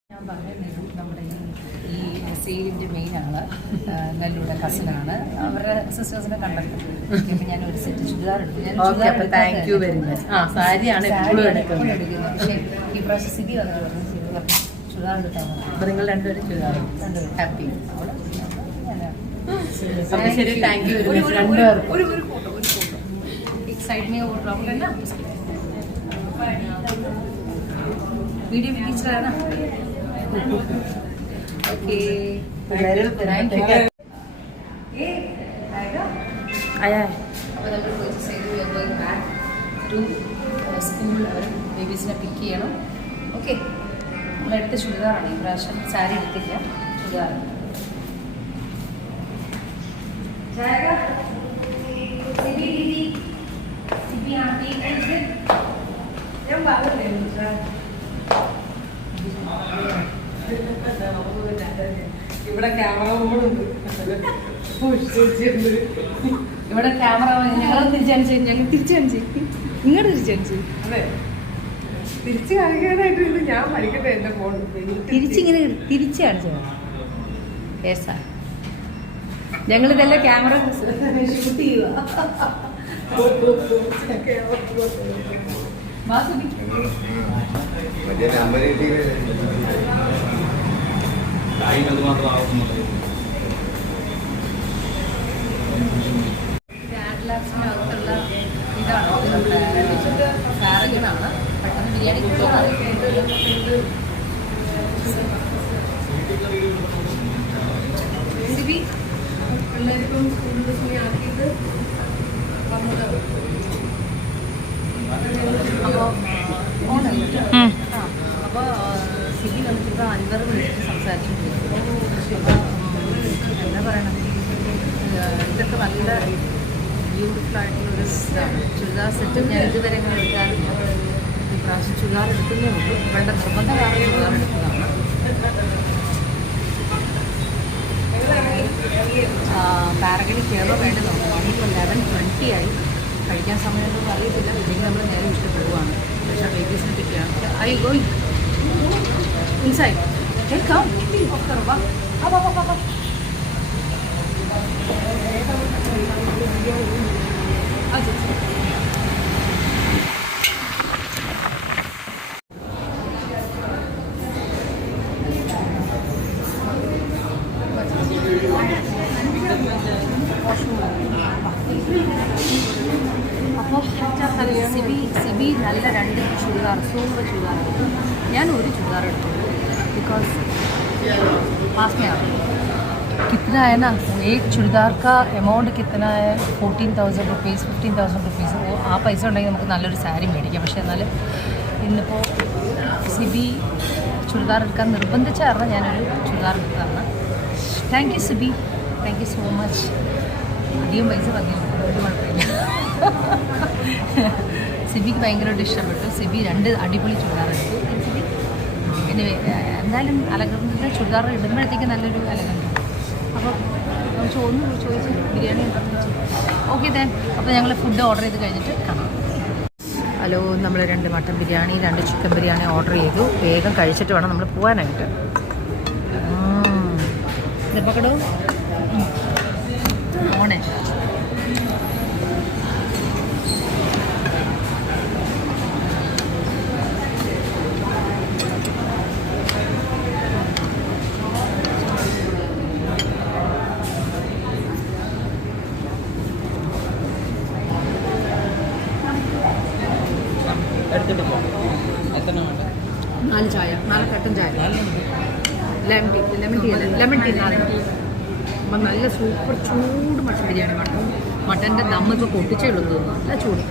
ഞാൻ പറയുന്നത് നമ്മുടെ ഈ സെയിലിൻ്റെ മെയിൻ ആള് നെല്ലൂടെ കസിനാണ്. അവരുടെ സിസ്റ്റേഴ്സിനെ കണ്ടല്ലോ. ഇപ്പം ഞാൻ ഒരു സെറ്റ് ചുരിദാർ എടുത്തു. Thank you very much. സാരിയാണ് എപ്പോഴും എടുക്കുന്നത്. പക്ഷേ ഈ പ്രാവശ്യം സ്ഥിതി വന്നിട്ട് ചുരിദാർ എടുത്താൽ മതി. അപ്പൊ നിങ്ങൾ രണ്ടുപേരും ചുരിദാർ ഹാപ്പി. ശരി, താങ്ക് യു വെരി മച്ച് രണ്ടുപേർക്കും. ഒരു ഫോട്ടോ एक साइड में वो राउंड है ना, वीडियो भी खींच रहा है ना. Okay, thank you. आया है. അപ്പോൾ നമ്മൾ പർച്ചേസ് ചെയ്ത് we are going back to school. അവർ ബേബീസിനെ പിക്ക് ചെയ്യണം. ഓക്കെ, നമ്മളെടുത്ത ചുരിദാറാണ്. ഈ പ്രാവശ്യം സാരി എടുത്തില്ല, ചുരിദാർ. ഞാൻ പറഞ്ഞില്ലേ ഇവിടെ ക്യാമറ മോഡുണ്ട്. ഇവിടെ ക്യാമറ ഞങ്ങൾ തിരിച്ചടിച്ച് ഇങ്ങോട്ട് തിരിച്ചടിച്ച് അതെ, തിരിച്ചു കാണിക്കാനായിട്ട് ഇത് ഞാൻ പഠിക്കട്ടെ. എന്റെ ഫോൺ തിരിച്ചിങ്ങനെ തിരിച്ച് കാണിച്ചു കേസാ. ഞങ്ങളിതെല്ലാം ക്യാമറ ഷൂട്ട് ചെയ്യുക. അത് മാത്രം ആവുന്നുള്ളത്. ലാബ്സിനകത്തുള്ള ഇതാണ് നമ്മുടെ പാരഗണാണ്. പെട്ടെന്ന് ബിരിയാണി കിട്ടുന്നത്. പിള്ളേരിപ്പം സ്കൂളിൽ സമയം ആക്കിയിട്ട് വന്നത്. അപ്പോൾ സിബി നമുക്കിപ്പോൾ 50 മിനിറ്റ് സംസാരിച്ചുകൊണ്ടിരിക്കുന്നു. എന്താ പറയണത്, ഇതൊക്കെ നല്ല ബ്യൂട്ടിഫുൾ ആയിട്ടുള്ളൊരു ഇതാണ്. ചുരിദാർ സെറ്റ് ഞാൻ ഇതുവരെ അങ്ങനെ എടുക്കാറില്ല. ഈ പ്രാവശ്യം ചുരിദാർ എടുക്കുന്നേ ഉള്ളൂ. ഇവളുടെ നിർബന്ധ കാരണം ചുരിദാർ എടുത്തതാണ്. പാരഗണി കയറോ വേണ്ടി നോക്കാം. ഇപ്പോൾ 11:20 ആയി. കഴിക്കാൻ സമയമൊന്നും അറിയത്തില്ല. ഇല്ലെങ്കിൽ നമ്മൾ നേരെ ഇഷ്ടപ്പെടുവാണ്. പക്ഷേ ബേബീസിനെ പറ്റിയാണ്. I going inside. കേൾക്കാം വാ. അപ്പോൾ സിബി നല്ല 2 ചുരിദാർ സൂപ്പർ ചുരിദാർ എടുത്തു. ഞാൻ ഒരു ചുരിദാർ എടുത്തു बिकॉज पास में आ गई. कितना है ना, एक चुड़ीदार का अमाउंट कितना है, 14,000 रुपीज़ 15,000 रुपीज़. वो ആ പൈസ ഉണ്ടെങ്കിൽ നമുക്ക് നല്ലൊരു സാരി മേടിക്കാം. പക്ഷേ എന്നാൽ ഇന്നിപ്പോൾ സിബി ചുരിദാർ എടുക്കാൻ നിർബന്ധിച്ച കാരണം ഞാനൊരു ചുരിദാർ എടുത്തതാണ്. Thank you Sibi, thank you so much. അധികം പൈസ പറഞ്ഞില്ല, ഒരു കുഴപ്പമില്ല. സിബിക്ക് ഭയങ്കരമായിട്ട് ഇഷ്ടപ്പെട്ടു. സിബി 2 അടിപൊളി ചുരിദാർ എടുത്തു. സിബി പിന്നെ എന്തായാലും അലങ്കരിച്ച ചുരിദാർ ഇടുമ്പോഴത്തേക്ക് നല്ലൊരു അലങ്കാരം. അപ്പോൾ ഒന്ന് ചോദിച്ചു ബിരിയാണി ഉണ്ടെന്ന് വെച്ചു. Okay than. അപ്പോൾ ഞങ്ങൾ ഫുഡ് ഓർഡർ ചെയ്ത് കഴിഞ്ഞിട്ട് കാണാം. ഹലോ, നമ്മൾ 2 mutton biryani 2 chicken biryani order ചെയ്തു. വേഗം കഴിച്ചിട്ട് വേണം നമ്മൾ പോകാനായിട്ട്. പക്കടോ ഓണേ. നാല് ചായ, 4 കട്ടൻ ചായ, ലെമൺ ടീ 4. അപ്പം നല്ല സൂപ്പർ ചൂട് മട്ടൻ ബിരിയാണി. മട്ടൻ്റെ ദമ്മ് ഇപ്പോൾ പൊട്ടിച്ചേ ഉള്ളൂ തോന്നുന്നു. നല്ല ചൂട്.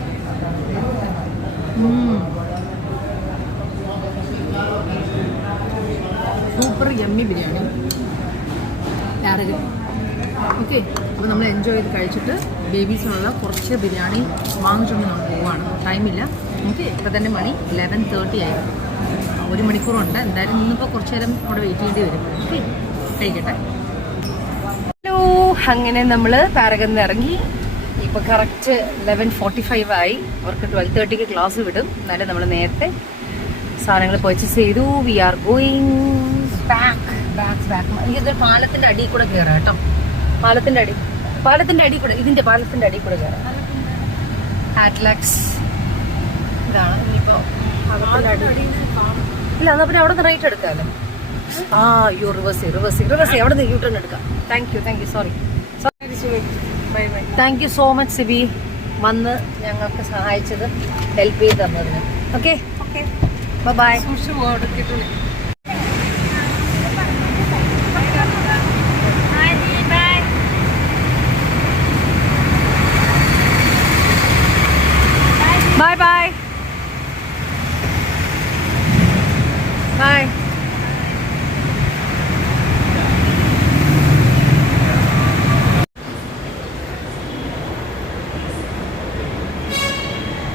Super yummy biryani. ഓക്കെ, അപ്പോൾ നമ്മൾ എൻജോയ് ചെയ്ത് കഴിച്ചിട്ട് ബേബീസിനുള്ള കുറച്ച് ബിരിയാണി വാങ്ങിച്ചുകൊണ്ട് നമ്മൾ പോവാണ്. ടൈമില്ല. ഓക്കെ, ഇപ്പോൾ തന്നെ മണി 11:30 ആയി. 1 മണിക്കൂറുണ്ട്. എന്തായാലും ഇന്നിപ്പോൾ കുറച്ച് നേരം അവിടെ വെയിറ്റ് ചെയ്യേണ്ടി വരും. ഓക്കെ, കഴിക്കട്ടെ. ഹലോ, അങ്ങനെ നമ്മൾ പാരഗണിൽ നിന്ന് ഇറങ്ങി. ഇപ്പോൾ കറക്റ്റ് 11:45 ആയി. അവർക്ക് 12:30 ക്ലാസ് വിടും. എന്നാലും നമ്മൾ നേരത്തെ സാധനങ്ങൾ പർച്ചേസ് ചെയ്തു. We are going back. എനിക്കിത് പാലത്തിൻ്റെ അടിയിൽ കൂടെ കയറാം കേട്ടോ. പാലത്തിൻ്റെ അടി കൂടെ, ഇതിൻ്റെ പാലത്തിൻ്റെ അടിയിൽ കൂടെ കയറാം. ഹാറ്റ്ലാക്സ് ഇതാണ്. ഇനിയിപ്പോൾ ഇല്ല, എന്നാൽ പിന്നെ അവിടെ നിന്ന് റൈറ്റ് എടുക്കാമല്ലോ. അയ്യോ, റിവേഴ്സ് അവിടെ നിന്ന് യൂട്ടേൺ എടുക്കാം. Thank you sorry. Thank you so much Sibi, വന്ന് ഞങ്ങൾക്ക് സഹായിച്ചത്, ഹെൽപ്പ് ചെയ്ത് തന്നതിന്. Okay, bye. Bye.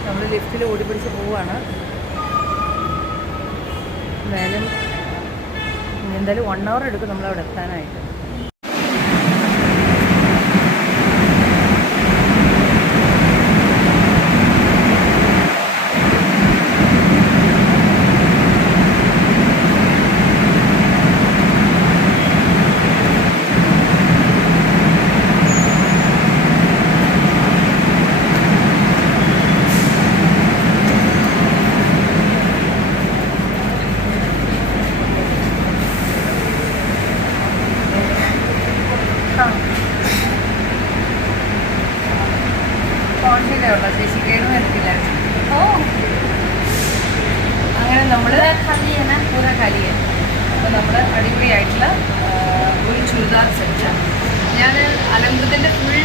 നമ്മൾ ലിഫ്റ്റിൽ ഓടിപ്പിടിച്ച് പോവുകയാണ്. എന്തായാലും 1 hour എടുക്കും നമ്മളവിടെ എത്താനായിട്ട്. അങ്ങനെ നമ്മൾ പൂരാ ഖാലിയാണ്. അപ്പോൾ നമ്മൾ അടിപൊളിയായിട്ടുള്ള ഒരു ചുരിദാർ സെറ്റ്. ഞാൻ അലങ്കൃതിൻ്റെ ഫുൾ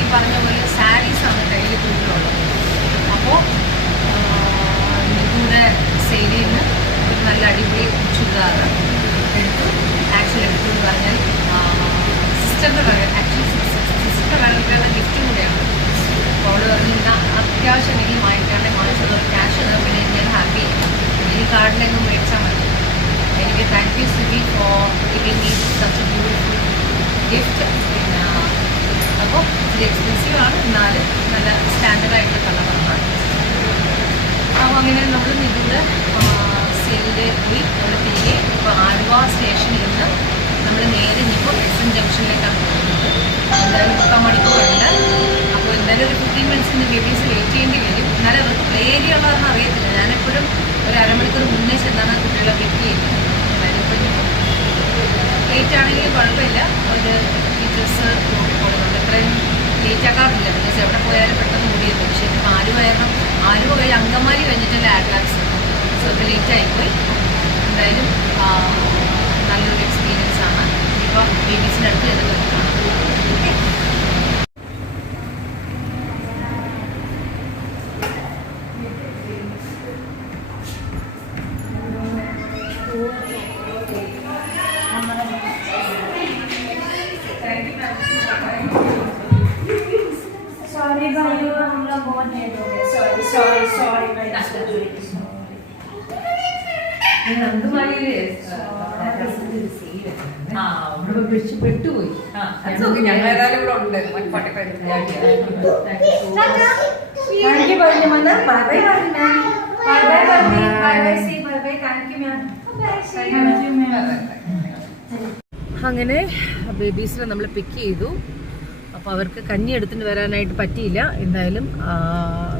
ഈ പറഞ്ഞ പോലെ സാരീസാണ് കയ്യിൽ കൂടുതലുള്ളത്. അപ്പോൾ നിങ്ങളുടെ സെയിലിൽ നിന്ന് ഒരു നല്ല അടിപൊളി ചുരിദാർ എടുത്തു. ആക്ച്വലി എടുത്തു എന്ന് പറഞ്ഞാൽ സിസ്റ്ററിൻ്റെ പറയാം. സിസ്റ്റർ വേണമെങ്കിൽ ഗിഫ്റ്റും കൂടെയാണ്. അപ്പോൾ അവൾ പറഞ്ഞ് അത്യാവശ്യം എന്തെങ്കിലും വാങ്ങിച്ചത് ക്യാഷ് പിന്നെ ഞാൻ ഹാപ്പി. ഈ കാർഡിലെങ്ങും മേടിച്ചാൽ മതി. എനിക്ക് thank you Sibi for giving me such a beautiful gift. പിന്നെ അപ്പോൾ ഇത് എക്സ്പെൻസീവാണ്, എന്നാലും നല്ല സ്റ്റാൻഡേർഡായിട്ടുള്ള കളറാണ്. അപ്പോൾ അങ്ങനെ നമ്മൾ നിങ്ങളുടെ സെയിലിൽ പോയി നമ്മൾ തിരികെ ഇപ്പോൾ ആലുവ സ്റ്റേഷനിൽ നിന്ന് നമ്മൾ നേരെ ഇനിയിപ്പോൾ എസ് എൻ ജംഗ്ഷനിലേക്കാണ് പോകുന്നത്. എന്തായാലും 3 മണിക്കൂറുണ്ട്. അപ്പോൾ എന്തായാലും ഒരു 15 മിനിറ്റ്സിന് ബേബീസ് വെയിറ്റ് ചെയ്യേണ്ടി വരും. എന്നാലും അവർക്ക് പ്ലേ ഏരിയ ഉള്ളതെന്ന് അറിയത്തില്ല. ഞാനെപ്പോഴും ഒരു അരമണിക്കൂർ മുന്നേ ചെന്നാണ് കുട്ടികളെ പിക്ക് ചെയ്യുന്നത്. എന്തായാലും ഇപ്പോൾ ലേറ്റ് ആണെങ്കിലും കുഴപ്പമില്ല. ഒരു ടീച്ചേഴ്സ് നോക്കിക്കോളുന്നുണ്ട്. ഇത്രയും ലേറ്റ് ആക്കാറില്ല. ബിക്കോസ് എവിടെ പോയാലും പെട്ടെന്ന് ഓടിയെത്തും. പക്ഷേ ആലുവ വഴി അങ്കമാലി കഴിഞ്ഞിട്ടല്ല ആഡ്ലാക്സ്. സോ ഇപ്പോൾ ലേറ്റ് ആയിപ്പോയി. എന്തായാലും നല്ലൊരു എക്സ്പീരിയൻസ് ആണ്. ഇപ്പോൾ ബേബീസിൻ്റെ അടുത്ത് ചെന്ന് കാണാം. सॉरी भाइयों, हम लोग बहुत लेट हो गए. सॉरी सॉरी सॉरी പെട്ടുപോയി. ഞങ്ങളേതായാലും ഇവിടെ ഉണ്ട്. Thank you birthday mother. Bye bye ma'am. Bye bye birthday. Bye bye see. Bye bye. Thank you ma'am. Thank you ma'am. അങ്ങനെ ബേബീസിനെ നമ്മൾ പിക്ക് ചെയ്തു. അപ്പോൾ അവർക്ക് കഞ്ഞി എടുത്തിട്ട് വരാനായിട്ട് പറ്റിയില്ല. എന്തായാലും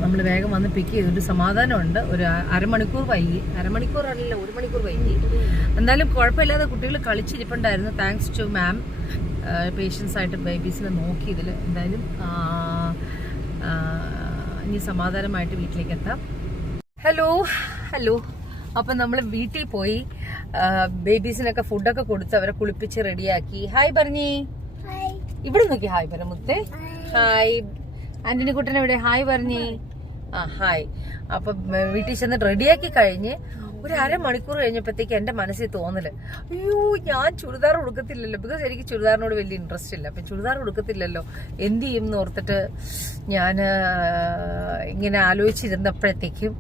നമ്മൾ വേഗം വന്ന് പിക്ക് ചെയ്തു. ഒരു സമാധാനമുണ്ട്. ഒരു അരമണിക്കൂർ വൈകി. അരമണിക്കൂറല്ല, 1 മണിക്കൂർ വൈകി. എന്തായാലും കുഴപ്പമില്ലാതെ കുട്ടികൾ കളിച്ചിരിപ്പുണ്ടായിരുന്നു. താങ്ക്സ് ടു മാം പേഷ്യൻസ് ആയിട്ട് ബേബീസിനെ നോക്കിയതിൽ. എന്തായാലും ഇനി സമാധാനമായിട്ട് വീട്ടിലേക്ക് എത്താം. ഹലോ. അപ്പം നമ്മൾ വീട്ടിൽ പോയി ബേബീസിനൊക്കെ ഫുഡൊക്കെ കൊടുത്ത് അവരെ കുളിപ്പിച്ച് റെഡിയാക്കി. ഹായ് പറഞ്ഞേ. ഇവിടെ നോക്കി ഹായ് പറ മുത്തേ. ഹായ്. ആന്റണി കുട്ടൻ എവിടെ? ഹായ് പറഞ്ഞേ. ഹായ്. അപ്പം വീട്ടിൽ ചെന്ന് റെഡിയാക്കി കഴിഞ്ഞ് ഒരു അരമണിക്കൂർ കഴിഞ്ഞപ്പോഴത്തേക്ക് എൻ്റെ മനസ്സിൽ തോന്നല്, അയ്യോ ഞാൻ ചുരിദാർ ഉടുക്കത്തില്ലല്ലോ. ബിക്കോസ് എനിക്ക് ചുരിദാറിനോട് വലിയ ഇൻട്രസ്റ്റ് ഇല്ല. അപ്പം ചുരിദാർ ഉടുക്കത്തില്ലല്ലോ, എന്ത് ചെയ്യും എന്ന് ഓർത്തിട്ട് ഞാൻ ഇങ്ങനെ ആലോചിച്ചിരുന്നപ്പോഴത്തേക്കും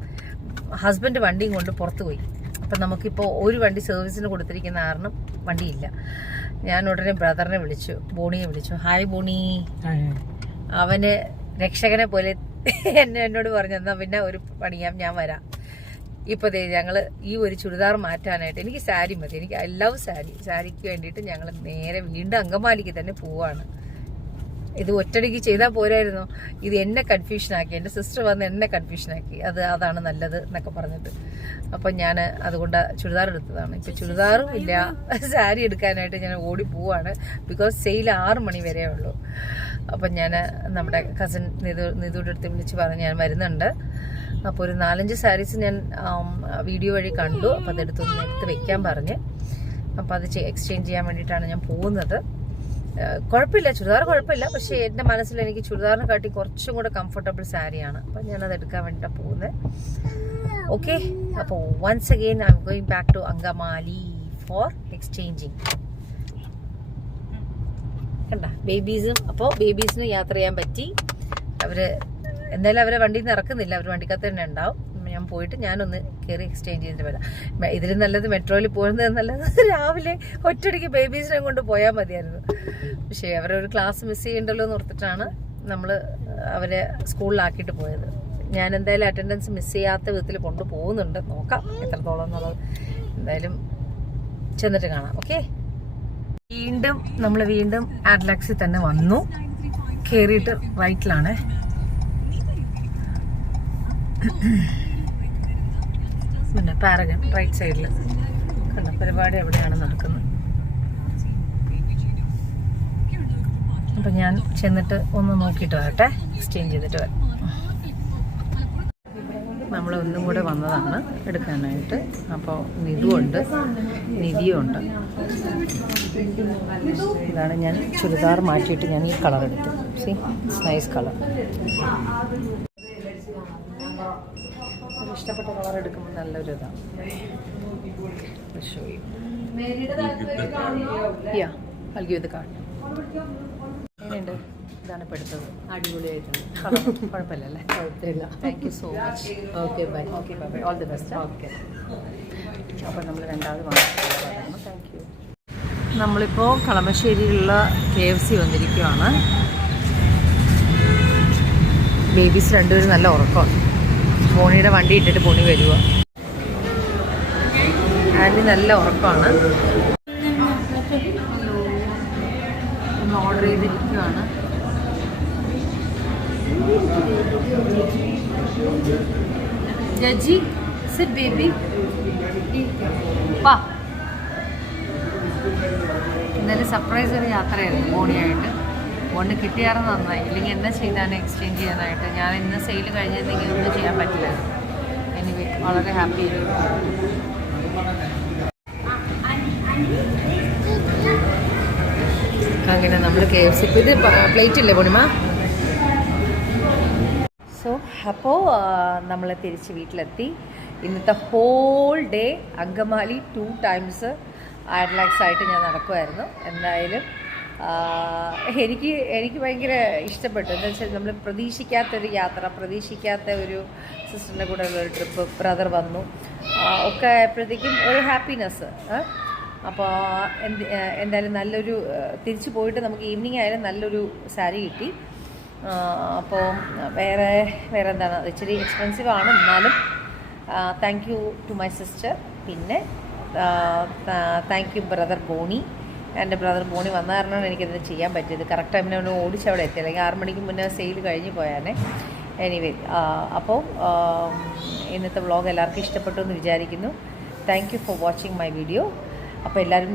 ഹസ്ബൻഡ് വണ്ടിയും കൊണ്ട് പുറത്തു പോയി. അപ്പം നമുക്കിപ്പോൾ ഒരു വണ്ടി സർവീസിന് കൊടുത്തിരിക്കുന്ന കാരണം വണ്ടിയില്ല. ഞാൻ ഉടനെ ബ്രദറിനെ വിളിച്ചു, ബോണിയെ വിളിച്ചു. ഹായ് ബോണി. അവന് രക്ഷകനെ പോലെ എന്നോട് പറഞ്ഞു, എന്നാൽ പിന്നെ ഒരു പണിയാം, ഞാൻ വരാം. ഇപ്പോൾ ഞങ്ങൾ ഈ ഒരു ചുരിദാർ മാറ്റാനായിട്ട്, എനിക്ക് സാരി മതി, എനിക്ക് ഐ ലവ് സാരിക്ക് വേണ്ടിയിട്ട് ഞങ്ങൾ നേരെ വീണ്ടും അങ്കമാലിക്ക് തന്നെ പോവാണ്. ഇത് ഒറ്റടിക്ക് ചെയ്താൽ പോരായിരുന്നോ? ഇത് എന്നെ കൺഫ്യൂഷനാക്കി. എൻ്റെ സിസ്റ്റർ വന്ന് എന്നെ കൺഫ്യൂഷനാക്കി. അതാണ് നല്ലത് എന്നൊക്കെ പറഞ്ഞിട്ട്. അപ്പം ഞാൻ അതുകൊണ്ട് ചുരിദാർ എടുത്തതാണ്. ഇപ്പം ചുരിദാറും ഇല്ല, സാരി എടുക്കാനായിട്ട് ഞാൻ ഓടി പോവാണ്. ബിക്കോസ് സെയിൽ 6 മണി വരെ ഉള്ളൂ. അപ്പം ഞാൻ നമ്മുടെ കസിൻ നിതുവിടെ അടുത്ത് വിളിച്ച് പറഞ്ഞ് ഞാൻ വരുന്നുണ്ട്. അപ്പോൾ ഒരു 4-5 സാരീസ് ഞാൻ വീഡിയോ വഴി കണ്ടു. അപ്പോൾ എടുത്ത് വെക്കാൻ പറഞ്ഞ്. അപ്പോൾ അത് എക്സ്ചേഞ്ച് ചെയ്യാൻ വേണ്ടിയിട്ടാണ് ഞാൻ പോകുന്നത്. കുഴപ്പമില്ല, ചുരിദാർ കുഴപ്പമില്ല. പക്ഷേ എൻ്റെ മനസ്സിൽ എനിക്ക് ചുരിദാറിനെ കാട്ടി കുറച്ചും കൂടെ കംഫർട്ടബിൾ സാരിയാണ്. അപ്പം ഞാനത് എടുക്കാൻ വേണ്ടിയിട്ടാണ് പോകുന്നത്. ഓക്കെ, അപ്പോൾ once again I am going back to Angamaly for exchanging. കണ്ട ബേബീസും. അപ്പോൾ ബേബീസിന് യാത്ര ചെയ്യാൻ പറ്റി. എന്തായാലും അവരെ വണ്ടിയിൽ നിന്ന് ഇറക്കുന്നില്ല, അവർ വണ്ടിക്കകത്ത് തന്നെ ഉണ്ടാവും. ഞാൻ പോയിട്ട് ഞാനൊന്ന് കയറി എക്സ്ചേഞ്ച് ചെയ്തിട്ട് വരാം. ഇതിൽ നല്ലത് മെട്രോയിൽ പോകുന്നത് നല്ലത് രാവിലെ ഒറ്റയടിക്ക് ബേബീസിനെ കൊണ്ട് പോയാൽ മതിയായിരുന്നു. പക്ഷേ അവരെ ഒരു ക്ലാസ് മിസ് ചെയ്യണ്ടല്ലോ എന്ന് ഓർത്തിട്ടാണ് നമ്മൾ അവരെ സ്കൂളിലാക്കിയിട്ട് പോയത്. ഞാൻ എന്തായാലും അറ്റൻഡൻസ് മിസ് ചെയ്യാത്ത വിധത്തിൽ കൊണ്ടുപോകുന്നുണ്ട്. നോക്കാം എത്രത്തോളം എന്നുള്ളത്. എന്തായാലും ചെന്നിട്ട് കാണാം. ഓക്കെ, നമ്മൾ വീണ്ടും ആഡ്ലാക്സിൽ തന്നെ വന്നു. കയറിയിട്ട് റൈറ്റിലാണ്. പിന്നെ പാരഗൺ റൈറ്റ് സൈഡിൽ കണ്ട പരിപാടി എവിടെയാണ് നടക്കുന്നത്. അപ്പം ഞാൻ ചെന്നിട്ട് ഒന്ന് നോക്കിയിട്ട് വരട്ടെ, എക്സ്ചേഞ്ച് ചെയ്തിട്ട് വരാം. നമ്മൾ ഒന്നും കൂടെ വന്നതാണ് എടുക്കാനായിട്ട്. അപ്പോൾ നിധിയുണ്ട്. ഇതാണ് ഞാൻ ചുരിദാർ മാറ്റിയിട്ട് ഞാൻ ഈ കളർ എടുത്തു. C, it's nice colour. ഇഷ്ടപ്പെട്ട കളർ എടുക്കുമ്പോൾ നല്ലൊരു ഇതാണ്. എങ്ങനെയുണ്ട്? ഇതാണ് ഇപ്പോൾ എടുത്തത്. അടിപൊളിയായിട്ടുണ്ട്. കുഴപ്പമില്ലല്ലേ? കുഴപ്പമില്ല. Thank you so much. Okay bye. Okay bye. All the best. Okay. അപ്പോൾ നമ്മൾ രണ്ടാമത് വാങ്ങിച്ചു. Thank you. നമ്മളിപ്പോൾ കളമശ്ശേരിയിലുള്ള KFC വന്നിരിക്കുകയാണ്. ബേബീസ് രണ്ടുപേരും നല്ല ഉറക്കമാണ്. ബോണിയുടെ വണ്ടി ഇട്ടിട്ട് ബോണി വരുക. ആൻറ്റി നല്ല ഉറക്കമാണ്. ഒന്ന് ഓർഡർ ചെയ്തിരിക്കുകയാണ്. ജജി സിറ്റ് ബേബി വാ. ഇന്നലെ സർപ്രൈസ് ഒരു യാത്രയായിരുന്നു ബോണിയായിട്ട്. കൊണ്ട് കിട്ടിയാറ് നന്നായി, ഇല്ലെങ്കിൽ എന്നാ ചെയ്താണ് എക്സ്ചേഞ്ച് ചെയ്യാനായിട്ട്. ഞാൻ ഇന്ന് സെയിൽ കഴിഞ്ഞിരുന്നെങ്കിൽ ഒന്നും ചെയ്യാൻ പറ്റില്ല. എനിവേ വളരെ ഹാപ്പി ആയിരുന്നു. അങ്ങനെ നമ്മൾ KFC ഇപ്പോൾ ഇത് പ്ലേറ്റ് ഇല്ലേ പൂർണിമ? സോ അപ്പോൾ നമ്മൾ തിരിച്ച് വീട്ടിലെത്തി. ഇന്നത്തെ ഹോൾ ഡേ അങ്കമാലി 2 times അയർലാക്സ് ആയിട്ട് ഞാൻ നടക്കുമായിരുന്നു. എന്തായാലും എനിക്ക് ഭയങ്കര ഇഷ്ടപ്പെട്ടു. എന്താ വെച്ചാൽ നമ്മൾ പ്രതീക്ഷിക്കാത്തൊരു യാത്ര, പ്രതീക്ഷിക്കാത്ത ഒരു സിസ്റ്ററിൻ്റെ കൂടെ ഉള്ളൊരു ട്രിപ്പ്, ബ്രദർ വന്നു ഒക്കെ ആയപ്പോഴത്തേക്കും ഒരു ഹാപ്പിനെസ്. അപ്പോൾ എന്തായാലും നല്ലൊരു തിരിച്ചു പോയിട്ട് നമുക്ക് ഈവനിങ് ആയാലും നല്ലൊരു സാരി കിട്ടി. അപ്പോൾ വേറെ എന്താണ്, ഇച്ചിരി എക്സ്പെൻസീവ് ആണ്, എന്നാലും thank you to my sister. പിന്നെ താങ്ക് യു ബ്രദർ ബോണി. എൻ്റെ ബ്രദർ ബോണി വന്ന കാരണമാണ് എനിക്കതിന് ചെയ്യാൻ പറ്റിയത്. കറക്റ്റ് ടൈമിന് അവന് ഓടിച്ചവിടെ എത്തി, അല്ലെങ്കിൽ 6 മണിക്ക് മുന്നേ സെയിൽ കഴിഞ്ഞ് പോയാനെ. എനിവേ അപ്പോൾ ഇന്നത്തെ വ്ളോഗ് എല്ലാവർക്കും ഇഷ്ടപ്പെട്ടു എന്ന് വിചാരിക്കുന്നു. Thank you for watching my video. അപ്പോൾ എല്ലാവരും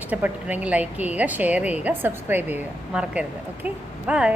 ഇഷ്ടപ്പെട്ടിട്ടുണ്ടെങ്കിൽ ലൈക്ക് ചെയ്യുക, ഷെയർ ചെയ്യുക, സബ്സ്ക്രൈബ് ചെയ്യുക മറക്കരുത്. Okay, by.